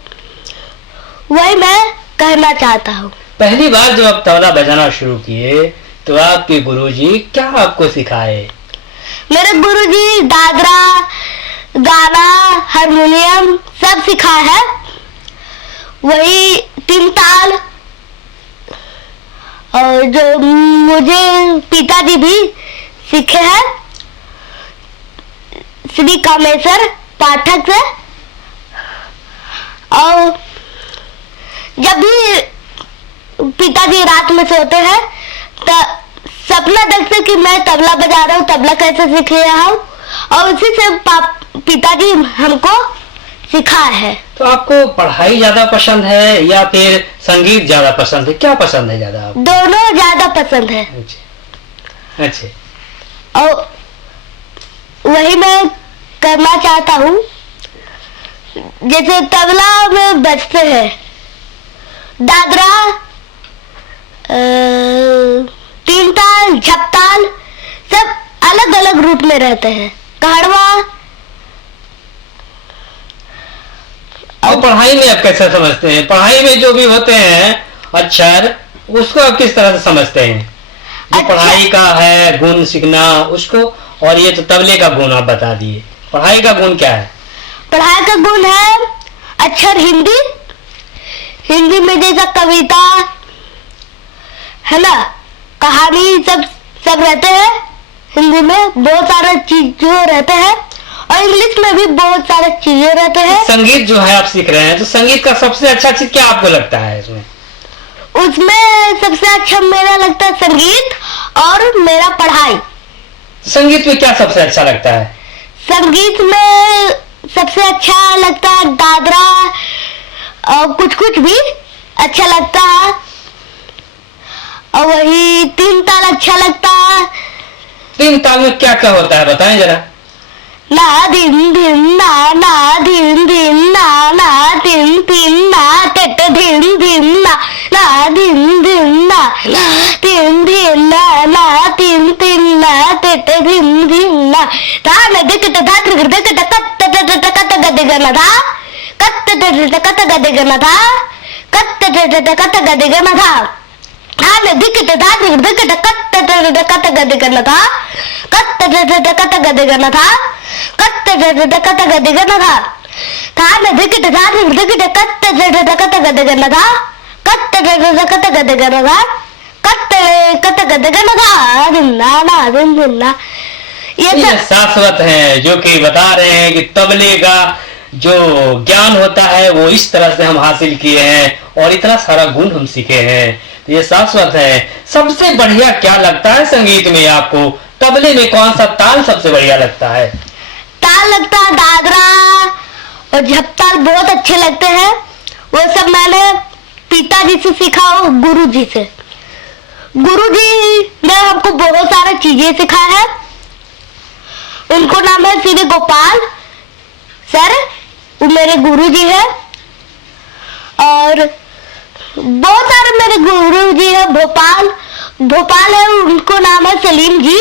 वही मैं कहना चाहता हूँ। पहली बार जब आप तबला बजाना शुरू किए तो आपके गुरुजी क्या आपको सिखाए? मेरे गुरुजी दादरा, गाना, हारमोनियम सब सिखाया है, वही 3 ताल, और जो मुझे पिताजी भी सीखे हैं श्री कामेश्वर पाठक से। और जब भी पिताजी रात में सोते हैं तो सपना देखते कि मैं तबला बजा रहा हूँ, तबला कैसे सीख रहा हूँ, और उसी से पिताजी हमको सिखा है। तो आपको पढ़ाई ज्यादा पसंद है या फिर संगीत ज्यादा पसंद है? क्या पसंद है ज्यादा आपको? दोनों ज्यादा पसंद है। अच्छा। और वही मैं करना चाहता हूँ, जैसे तबला में बजते हैं दादरा, 3 ताल, झपताल, सब अलग अलग रूप में रहते हैं, कहड़वा। और पढ़ाई में आप कैसे समझते हैं? पढ़ाई में जो भी होते हैं अक्षर, उसको आप किस तरह से समझते हैं? जो अच्छा। पढ़ाई का है गुण सीखना उसको, और ये तो तबले का गुण आप बता दिए, पढ़ाई का गुण क्या है? पढ़ाई का गुण है अक्षर हिंदी, हिंदी में जैसा कविता है ना, कहानी सब रहते हैं, हिंदी में बहुत सारे चीज जो रहते हैं, और इंग्लिश में भी बहुत सारे चीजें रहते हैं। संगीत जो है आप सीख रहे हैं, तो संगीत का सबसे अच्छा चीज क्या आपको लगता है इसमें? उसमें सबसे अच्छा मेरा लगता है संगीत और मेरा पढ़ाई। संगीत में क्या सबसे अच्छा लगता है? संगीत में सबसे अच्छा लगता है दादरा, और कुछ कुछ भी अच्छा लगता है, और वही 3 ताल अच्छा लगता है। 3 ताल में क्या क्या होता है बताएं जरा। ना दिन दिन ना दिन दिन ना दिन दिन ना टेट दिन दिन ना दिन दिन ना दिन दिन ना दिन दिन ना टेट दिन दिन ना था न दिक्कत था दिक्कत कत गदे गना था कत गदे गना था कत गदे गना था था न दिक्कत था दिक्कत कत गदे गना था कत गदे गना था कत गदे गना था था न दिक्कत था दिक्कत कत गदे गना था कत गदे गना था कत गदे गना था दिन्ना ना दिन्ना। ये शाश्वत हैं जो कि बता रहे हैं कि तबले का जो ज्ञान होता है वो इस तरह से हम हासिल किए हैं और इतना सारा गुण हम सीखे हैं, तो ये शाश्वत है। सबसे बढ़िया क्या लगता है संगीत में आपको? तबले में कौन सा ताल सबसे बढ़िया लगता है? ताल लगता है दादरा और झपताल बहुत अच्छे लगते हैं, वो सब मैंने पिताजी से सीखा हो, गुरुजी से। गुरुजी ने हमको बहुत सारी चीजें सिखाया है, उनको नाम है श्री गोपाल सर, वो मेरे गुरुजी है। और बहुत सारे मेरे गुरुजी है, भोपाल है, उनको नाम है सलीम जी,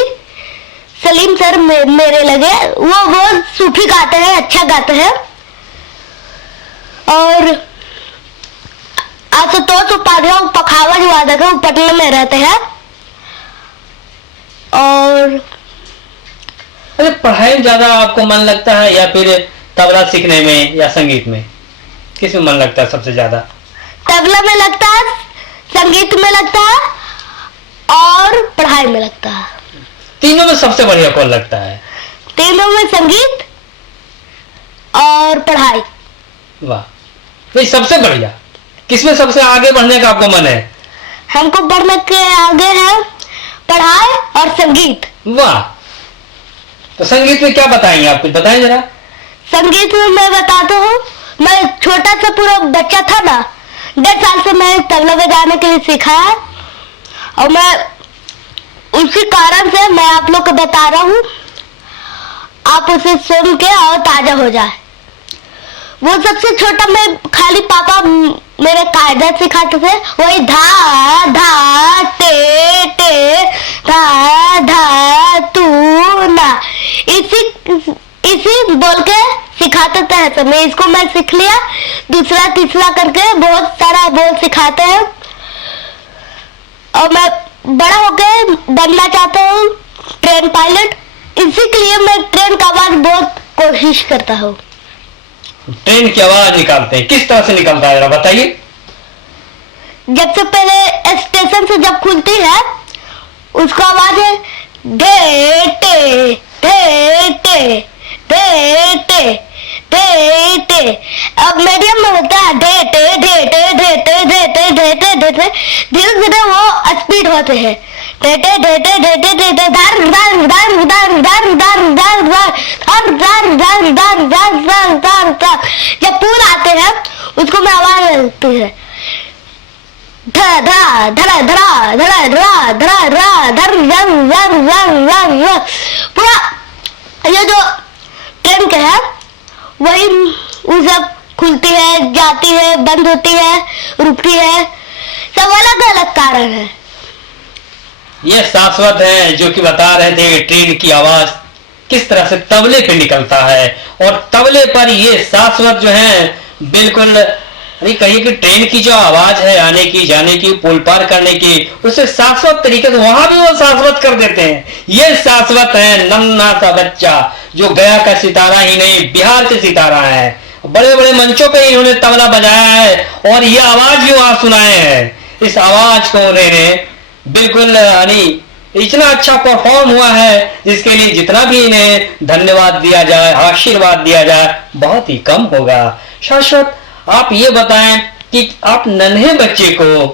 सलीम सर मेरे लगे, वो सूफी गाते हैं, अच्छा गाते हैं। और आशुतोष उपाध्याय पखावज वादक है, वो पटना में रहते हैं। और अरे पढ़ाई में ज्यादा आपको मन लगता है या फिर तबला सीखने में या संगीत में? किस में मन लगता है सबसे ज्यादा? तबला में लगता है, संगीत में लगता है और पढ़ाई में लगता है। तीनों में सबसे बढ़िया कौन लगता है? तीनों में संगीत और पढ़ाई। वाह, ये सबसे बढ़िया। किसमें सबसे आगे बढ़ने का आपका मन है? हमको बढ़ने के आगे है पढ़ाई और संगीत। वाह, तो संगीत में क्या बताएंगे आप, कुछ बताएं जरा। संगीत में मैं बताता हूँ, मैं छोटा सा पूरा बच्चा था ना, 10 साल से मैं तबला बजाने के लिए सीखा है और मैं उसी कारण से मैं आप लोग को बता रहा हूँ, आप उसे सुन के और ताजा हो जाए। वो सबसे छोटा मैं खाली पापा मेरे कायदा सिखाते थे, वही धा धा टे टे धा धा तू ना, इसी बोल के सिखाते थे। तो मैं इसको मैं सीख लिया, दूसरा तीसरा करके बहुत सारा बोल सिखाते हैं और मैं बड़ा होकर बनना चाहता हूँ ट्रेन पायलट। इसी के लिए मैं ट्रेन का आवाज बहुत कोशिश करता हूँ। ट्रेन की आवाज निकालते हैं, किस तरह से निकलता है जरा बताइए। जब से पहले स्टेशन से जब खुलती है उसका आवाज है ढे टे ढे टे ढे टे ढे टे। अब मीडियम में होता है ढे टे ढे टे ढे टे ढे टे ढे टे ढे टे, धीरे धीरे वो स्पीड होते हैं ढे टे ढे टे ढे टे ढे टे, धर धर धर धर धर धर धर धर धर धर धर धर धर धर धर। जब पुल आते हैं उसको मैं आवाज लगती है धा धा धरा धरा धरा धरा धरा धरा धर धर धर धर धर। पूरा ये जो ट्रेन का है वही उसे खुलती है, जाती है, बंद होती है, रुकती है, सब अलग अलग कारण है। ये शाश्वत है जो कि बता रहे थे ट्रेन की आवाज किस तरह से तबले पे निकलता है, और तबले पर ये शाश्वत जो है बिल्कुल अरे कहिए कि ट्रेन की जो आवाज है आने की जाने की पुल पार करने की, उसे शाश्वत तरीके से वहां भी वो शाश्वत कर देते हैं। ये शाश्वत है नन्हा सा बच्चा जो गया का सितारा ही नहीं बिहार के सितारा है। बड़े बड़े मंचों पे इन्होंने तबला बजाया है और ये आवाज भी वहां सुनाए हैं। इस आवाज को उन्होंने बिल्कुल यानी इतना अच्छा परफॉर्म हुआ है जिसके लिए जितना भी इन्हें धन्यवाद दिया जाए, आशीर्वाद दिया जाए, बहुत ही कम होगा। शाश्वत, आप ये बताएं कि आप नन्हे बच्चे को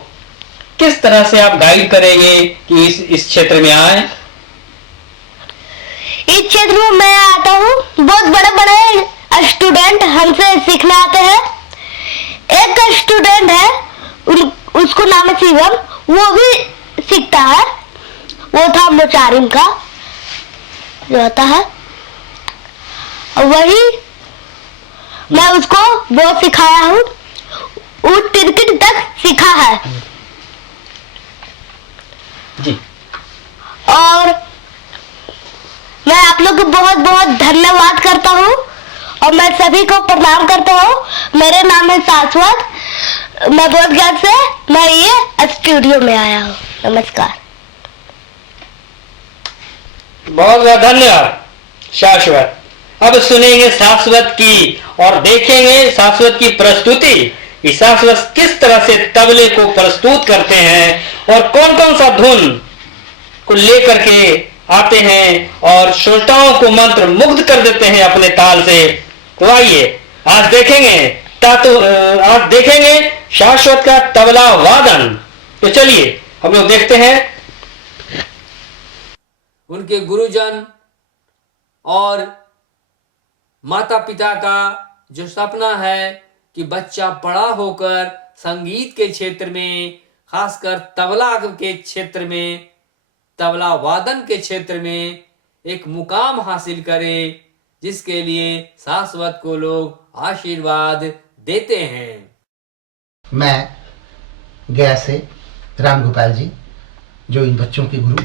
किस तरह से आप गाइड करेंगे कि इस क्षेत्र में आए। इस क्षेत्र में मैं आता हूँ, बहुत बड़े बड़े स्टूडेंट हमसे सीखने आते हैं। एक स्टूडेंट है उसको नाम है शिवम, वो भी सीखता है, वो था मोचारिम का जो होता है, और वही मैं उसको बहुत सिखाया हूँ, वो क्रिकेट तक सीखा है जी। और मैं आप लोग को बहुत बहुत धन्यवाद करता हूँ और मैं सभी को प्रणाम करता हूँ। मेरे नाम है शाश्वत, मैं बोधगया से मैं ये स्टूडियो में आया हूँ। नमस्कार। बहुत बहुत धन्यवाद शाश्वत। अब सुनेंगे शाश्वत की और देखेंगे शाश्वत की प्रस्तुति कि शाश्वत किस तरह से तबले को प्रस्तुत करते हैं और कौन कौन सा धुन को लेकर के आते हैं और श्रोताओं को मंत्र मुग्ध कर देते हैं अपने ताल से। तो आइए आज देखेंगे शाश्वत का तबला वादन। तो चलिए हम लोग देखते हैं। उनके गुरुजन और माता पिता का जो सपना है कि बच्चा बड़ा होकर संगीत के क्षेत्र में, खासकर तबला के क्षेत्र में, तबला वादन के क्षेत्र में एक मुकाम हासिल करे, जिसके लिए शाश्वत को लोग आशीर्वाद देते हैं। मैं गया से राम गोपाल जी, जो इन बच्चों के गुरु,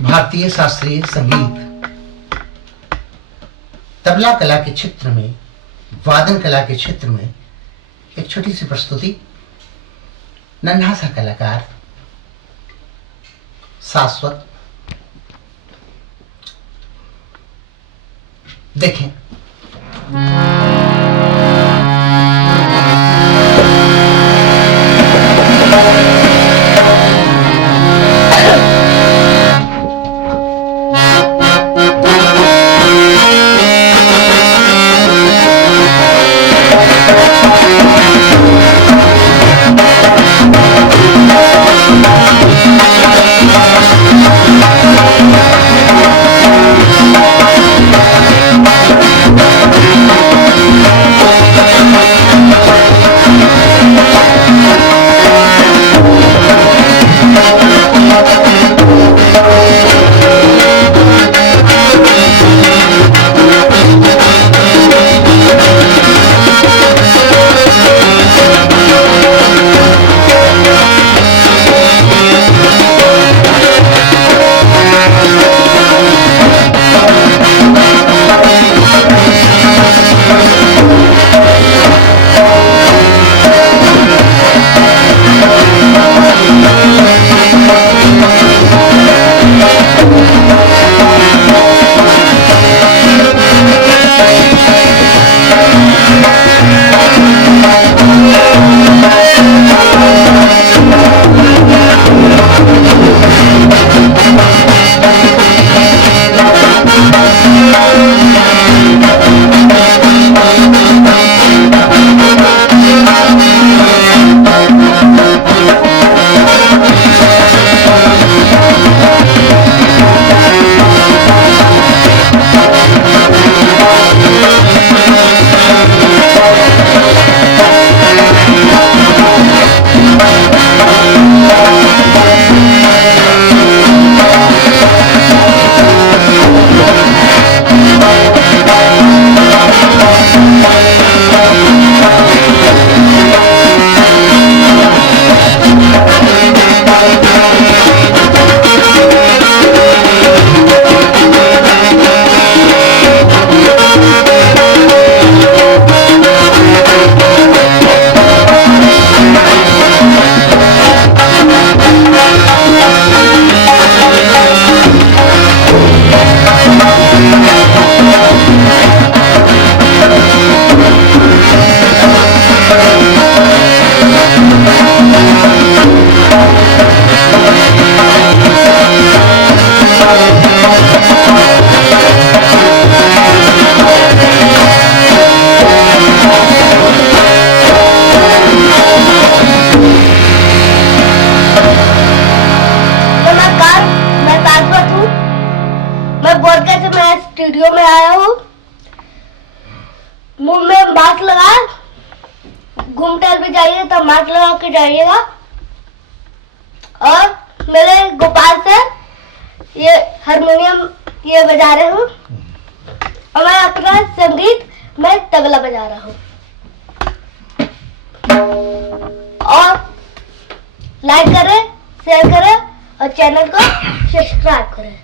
भारतीय शास्त्रीय संगीत, तबला कला के क्षेत्र में, वादन कला के क्षेत्र में एक छोटी सी प्रस्तुति, नन्हा सा कलाकार शाश्वत। देखें। मुंह में मास्क लगा, घूम टहल भी जाइए तो मास्क लगा के जाइएगा। और मेरे गोपाल सर ये हारमोनियम ये बजा रहे हूँ और मैं अपना संगीत मैं तबला बजा रहा हूँ। और लाइक करें, शेयर करें और चैनल को सब्सक्राइब करें।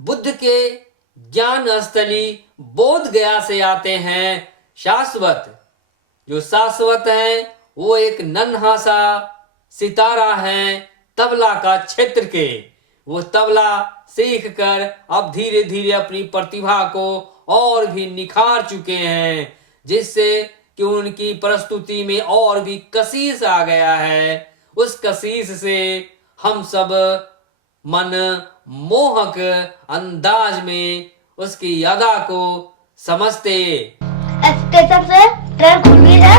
बुद्ध के ज्ञान स्थली बोध गया से आते हैं शाश्वत। जो शाश्वत है वो एक नन्हा सा सितारा है तबला का क्षेत्र के। वो तबला सीख कर अब धीरे धीरे अपनी प्रतिभा को और भी निखार चुके हैं, जिससे कि उनकी प्रस्तुति में और भी कशिश आ गया है। उस कशिश से हम सब मन मोहक अंदाज में उसकी अदा को समझते। स्टेशन से ट्रेन खुल रही है,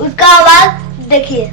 उसका आवाज देखिए।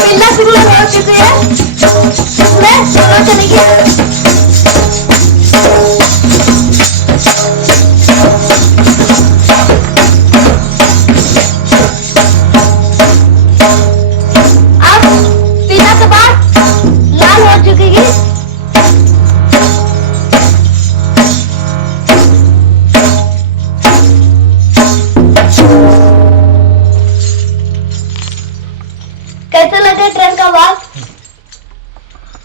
मिलना शुरू हो चुके हैं। मैं दोनों चले गए। अब पीला कबाब लाल हो चुकी है। कैसे लगे ट्रेन का आवाज?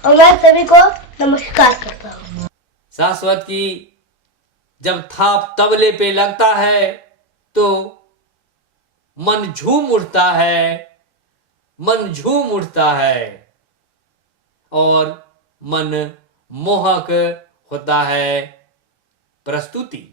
और मैं सभी को नमस्कार करता हूँ। शाश्वत की जब थाप तबले पे लगता है तो मन झूम उठता है, मन झूम उठता है और मन मोहक होता है। प्रस्तुति।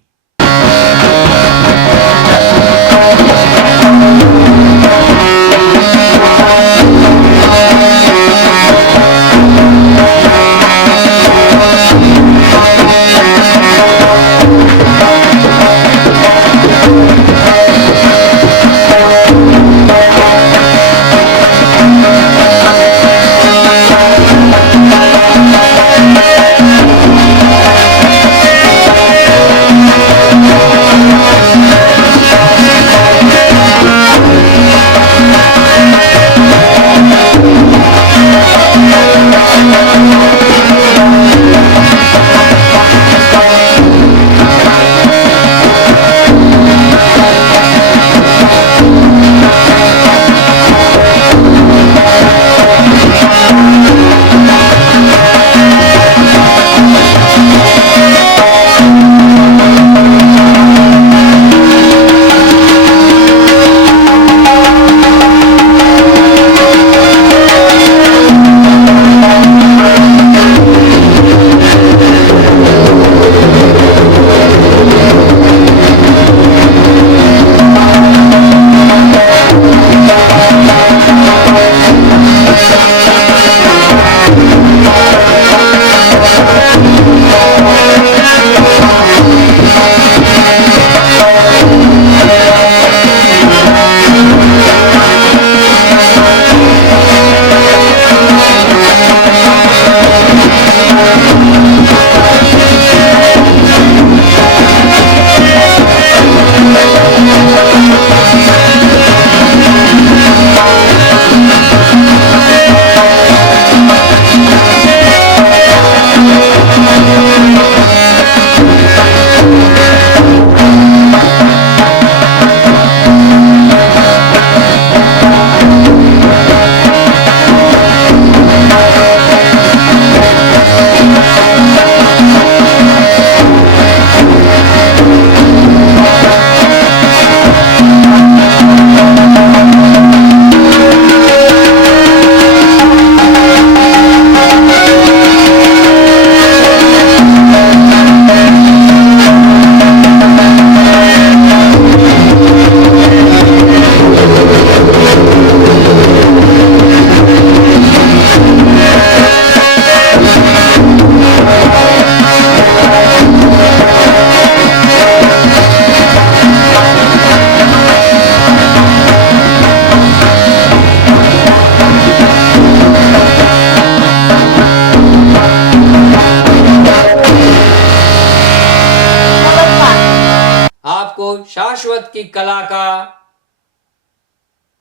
शाश्वत की कला का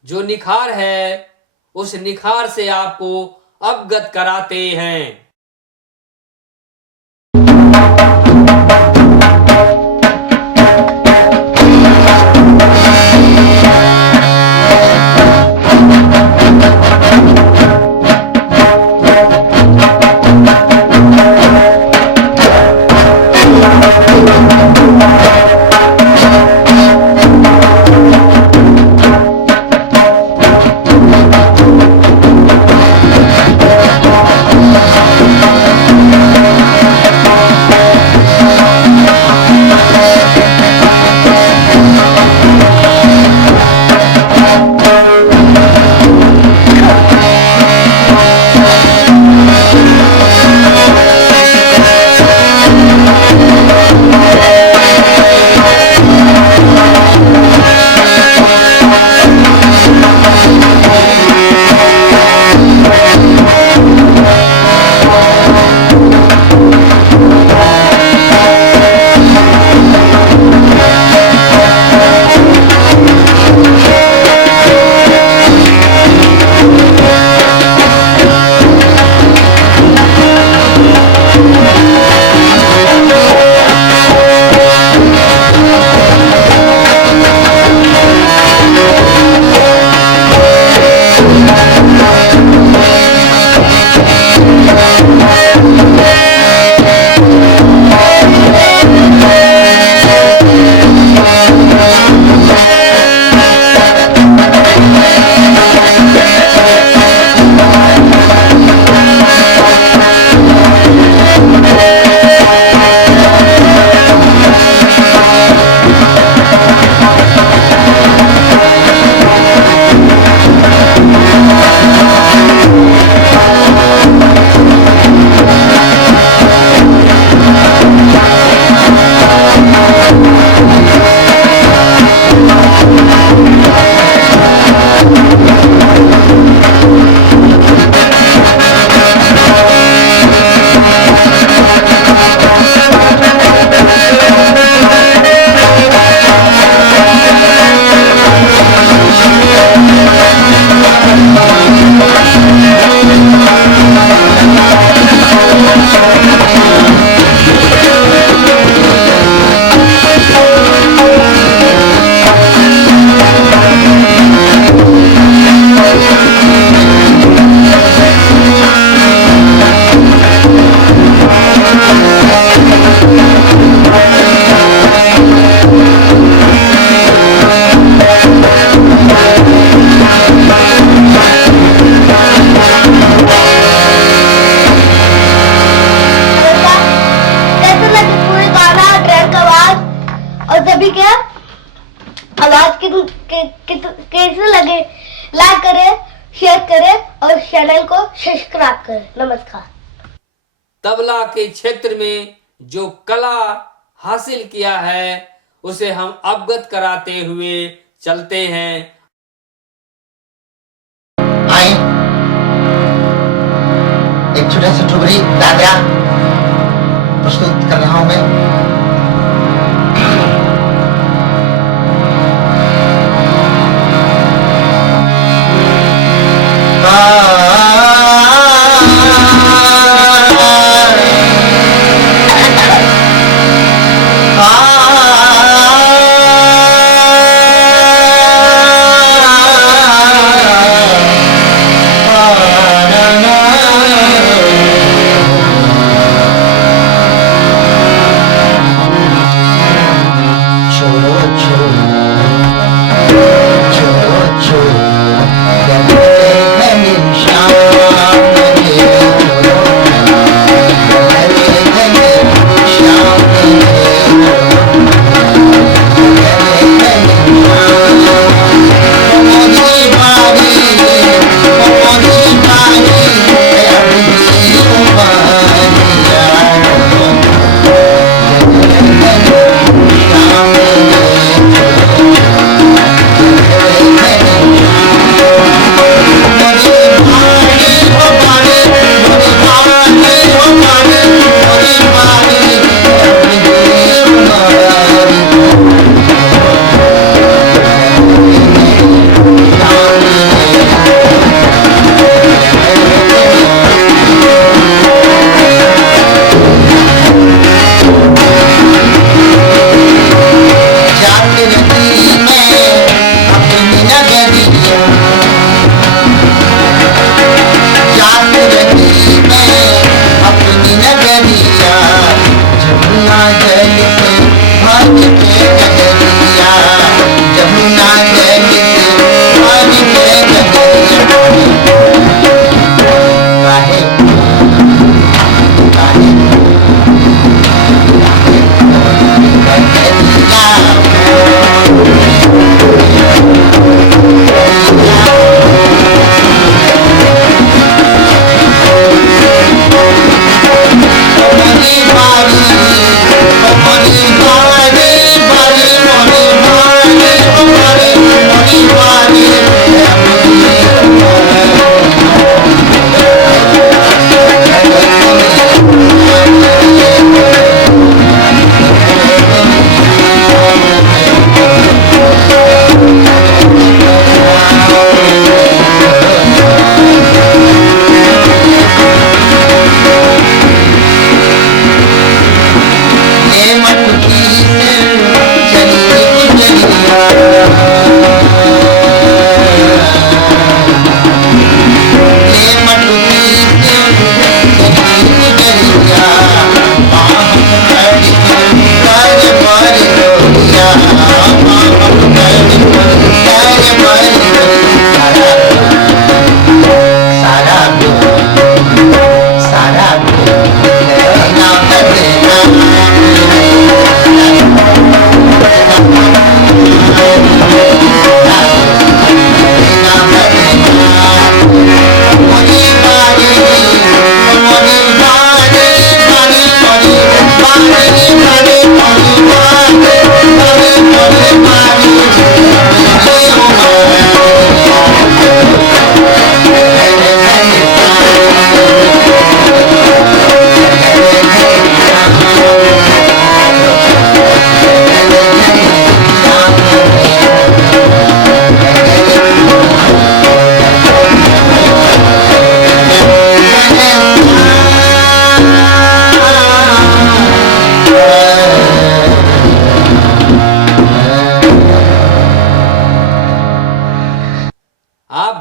जो निखार है उस निखार से आपको अवगत कराते हैं। सब्सक्राइब करें। नमस्कार। तबला के क्षेत्र में जो कला हासिल किया है उसे हम अवगत कराते हुए चलते हैं। आए एक छोटा सा ठुमरी दादरा प्रस्तुत कर रहा हूं मैं।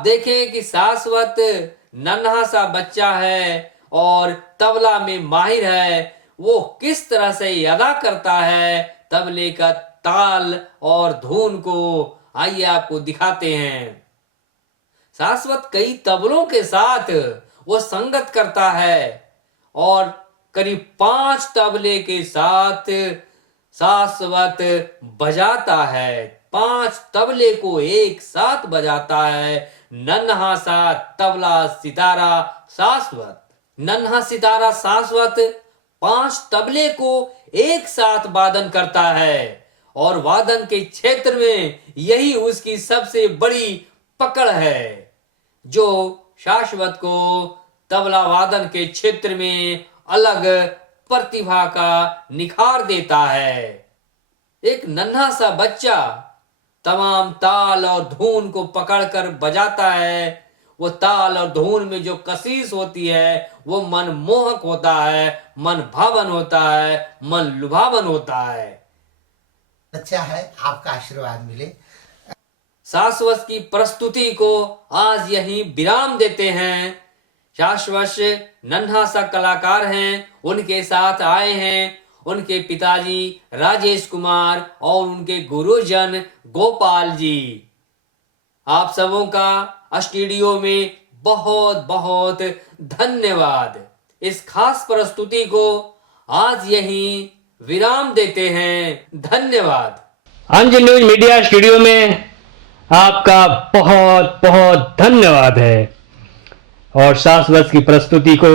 देखें कि शाश्वत नन्हा सा बच्चा है और तबला में माहिर है, वो किस तरह से अदा करता है तबले का ताल और धुन को। आइए आपको दिखाते हैं। शाश्वत कई तबलों के साथ वो संगत करता है और करीब 5 तबले के साथ शाश्वत बजाता है। 5 तबले को एक साथ बजाता है नन्हा सा तबला सितारा शाश्वत। नन्हा सितारा शाश्वत 5 तबले को एक साथ वादन करता है और वादन के क्षेत्र में यही उसकी सबसे बड़ी पकड़ है, जो शाश्वत को तबला वादन के क्षेत्र में अलग प्रतिभा का निखार देता है। एक नन्हा सा बच्चा तमाम ताल और धुन को पकड़कर बजाता है। वो ताल और धुन में जो कशिश होती है वो मन मोहक होता है, मन भावन होता है, मन लुभावन होता है। अच्छा है, आपका आशीर्वाद मिले। शाश्वत की प्रस्तुति को आज यहीं विराम देते हैं। शाश्वत नन्हा सा कलाकार हैं, उनके साथ आए हैं उनके पिताजी राजेश कुमार और उनके गुरुजन गोपाल जी। आप सबों का स्टूडियो में बहुत बहुत धन्यवाद। इस खास प्रस्तुति को आज यहीं विराम देते हैं। धन्यवाद। अंजन न्यूज मीडिया स्टूडियो में आपका बहुत बहुत धन्यवाद है और शाश्वत की प्रस्तुति को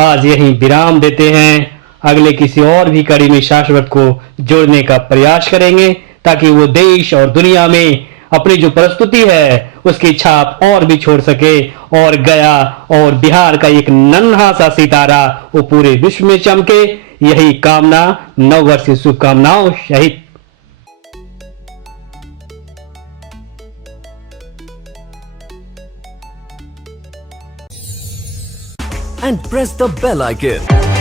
आज यहीं विराम देते हैं। अगले किसी और भी कड़ी में शाश्वत को जोड़ने का प्रयास करेंगे ताकि वो देश और दुनिया में अपनी जो प्रस्तुति है उसकी छाप और भी छोड़ सके और गया और बिहार का एक नन्हा सा सितारा वो पूरे विश्व में चमके। यही कामना, नववर्ष की शुभकामनाओं सहित। and press the bell icon.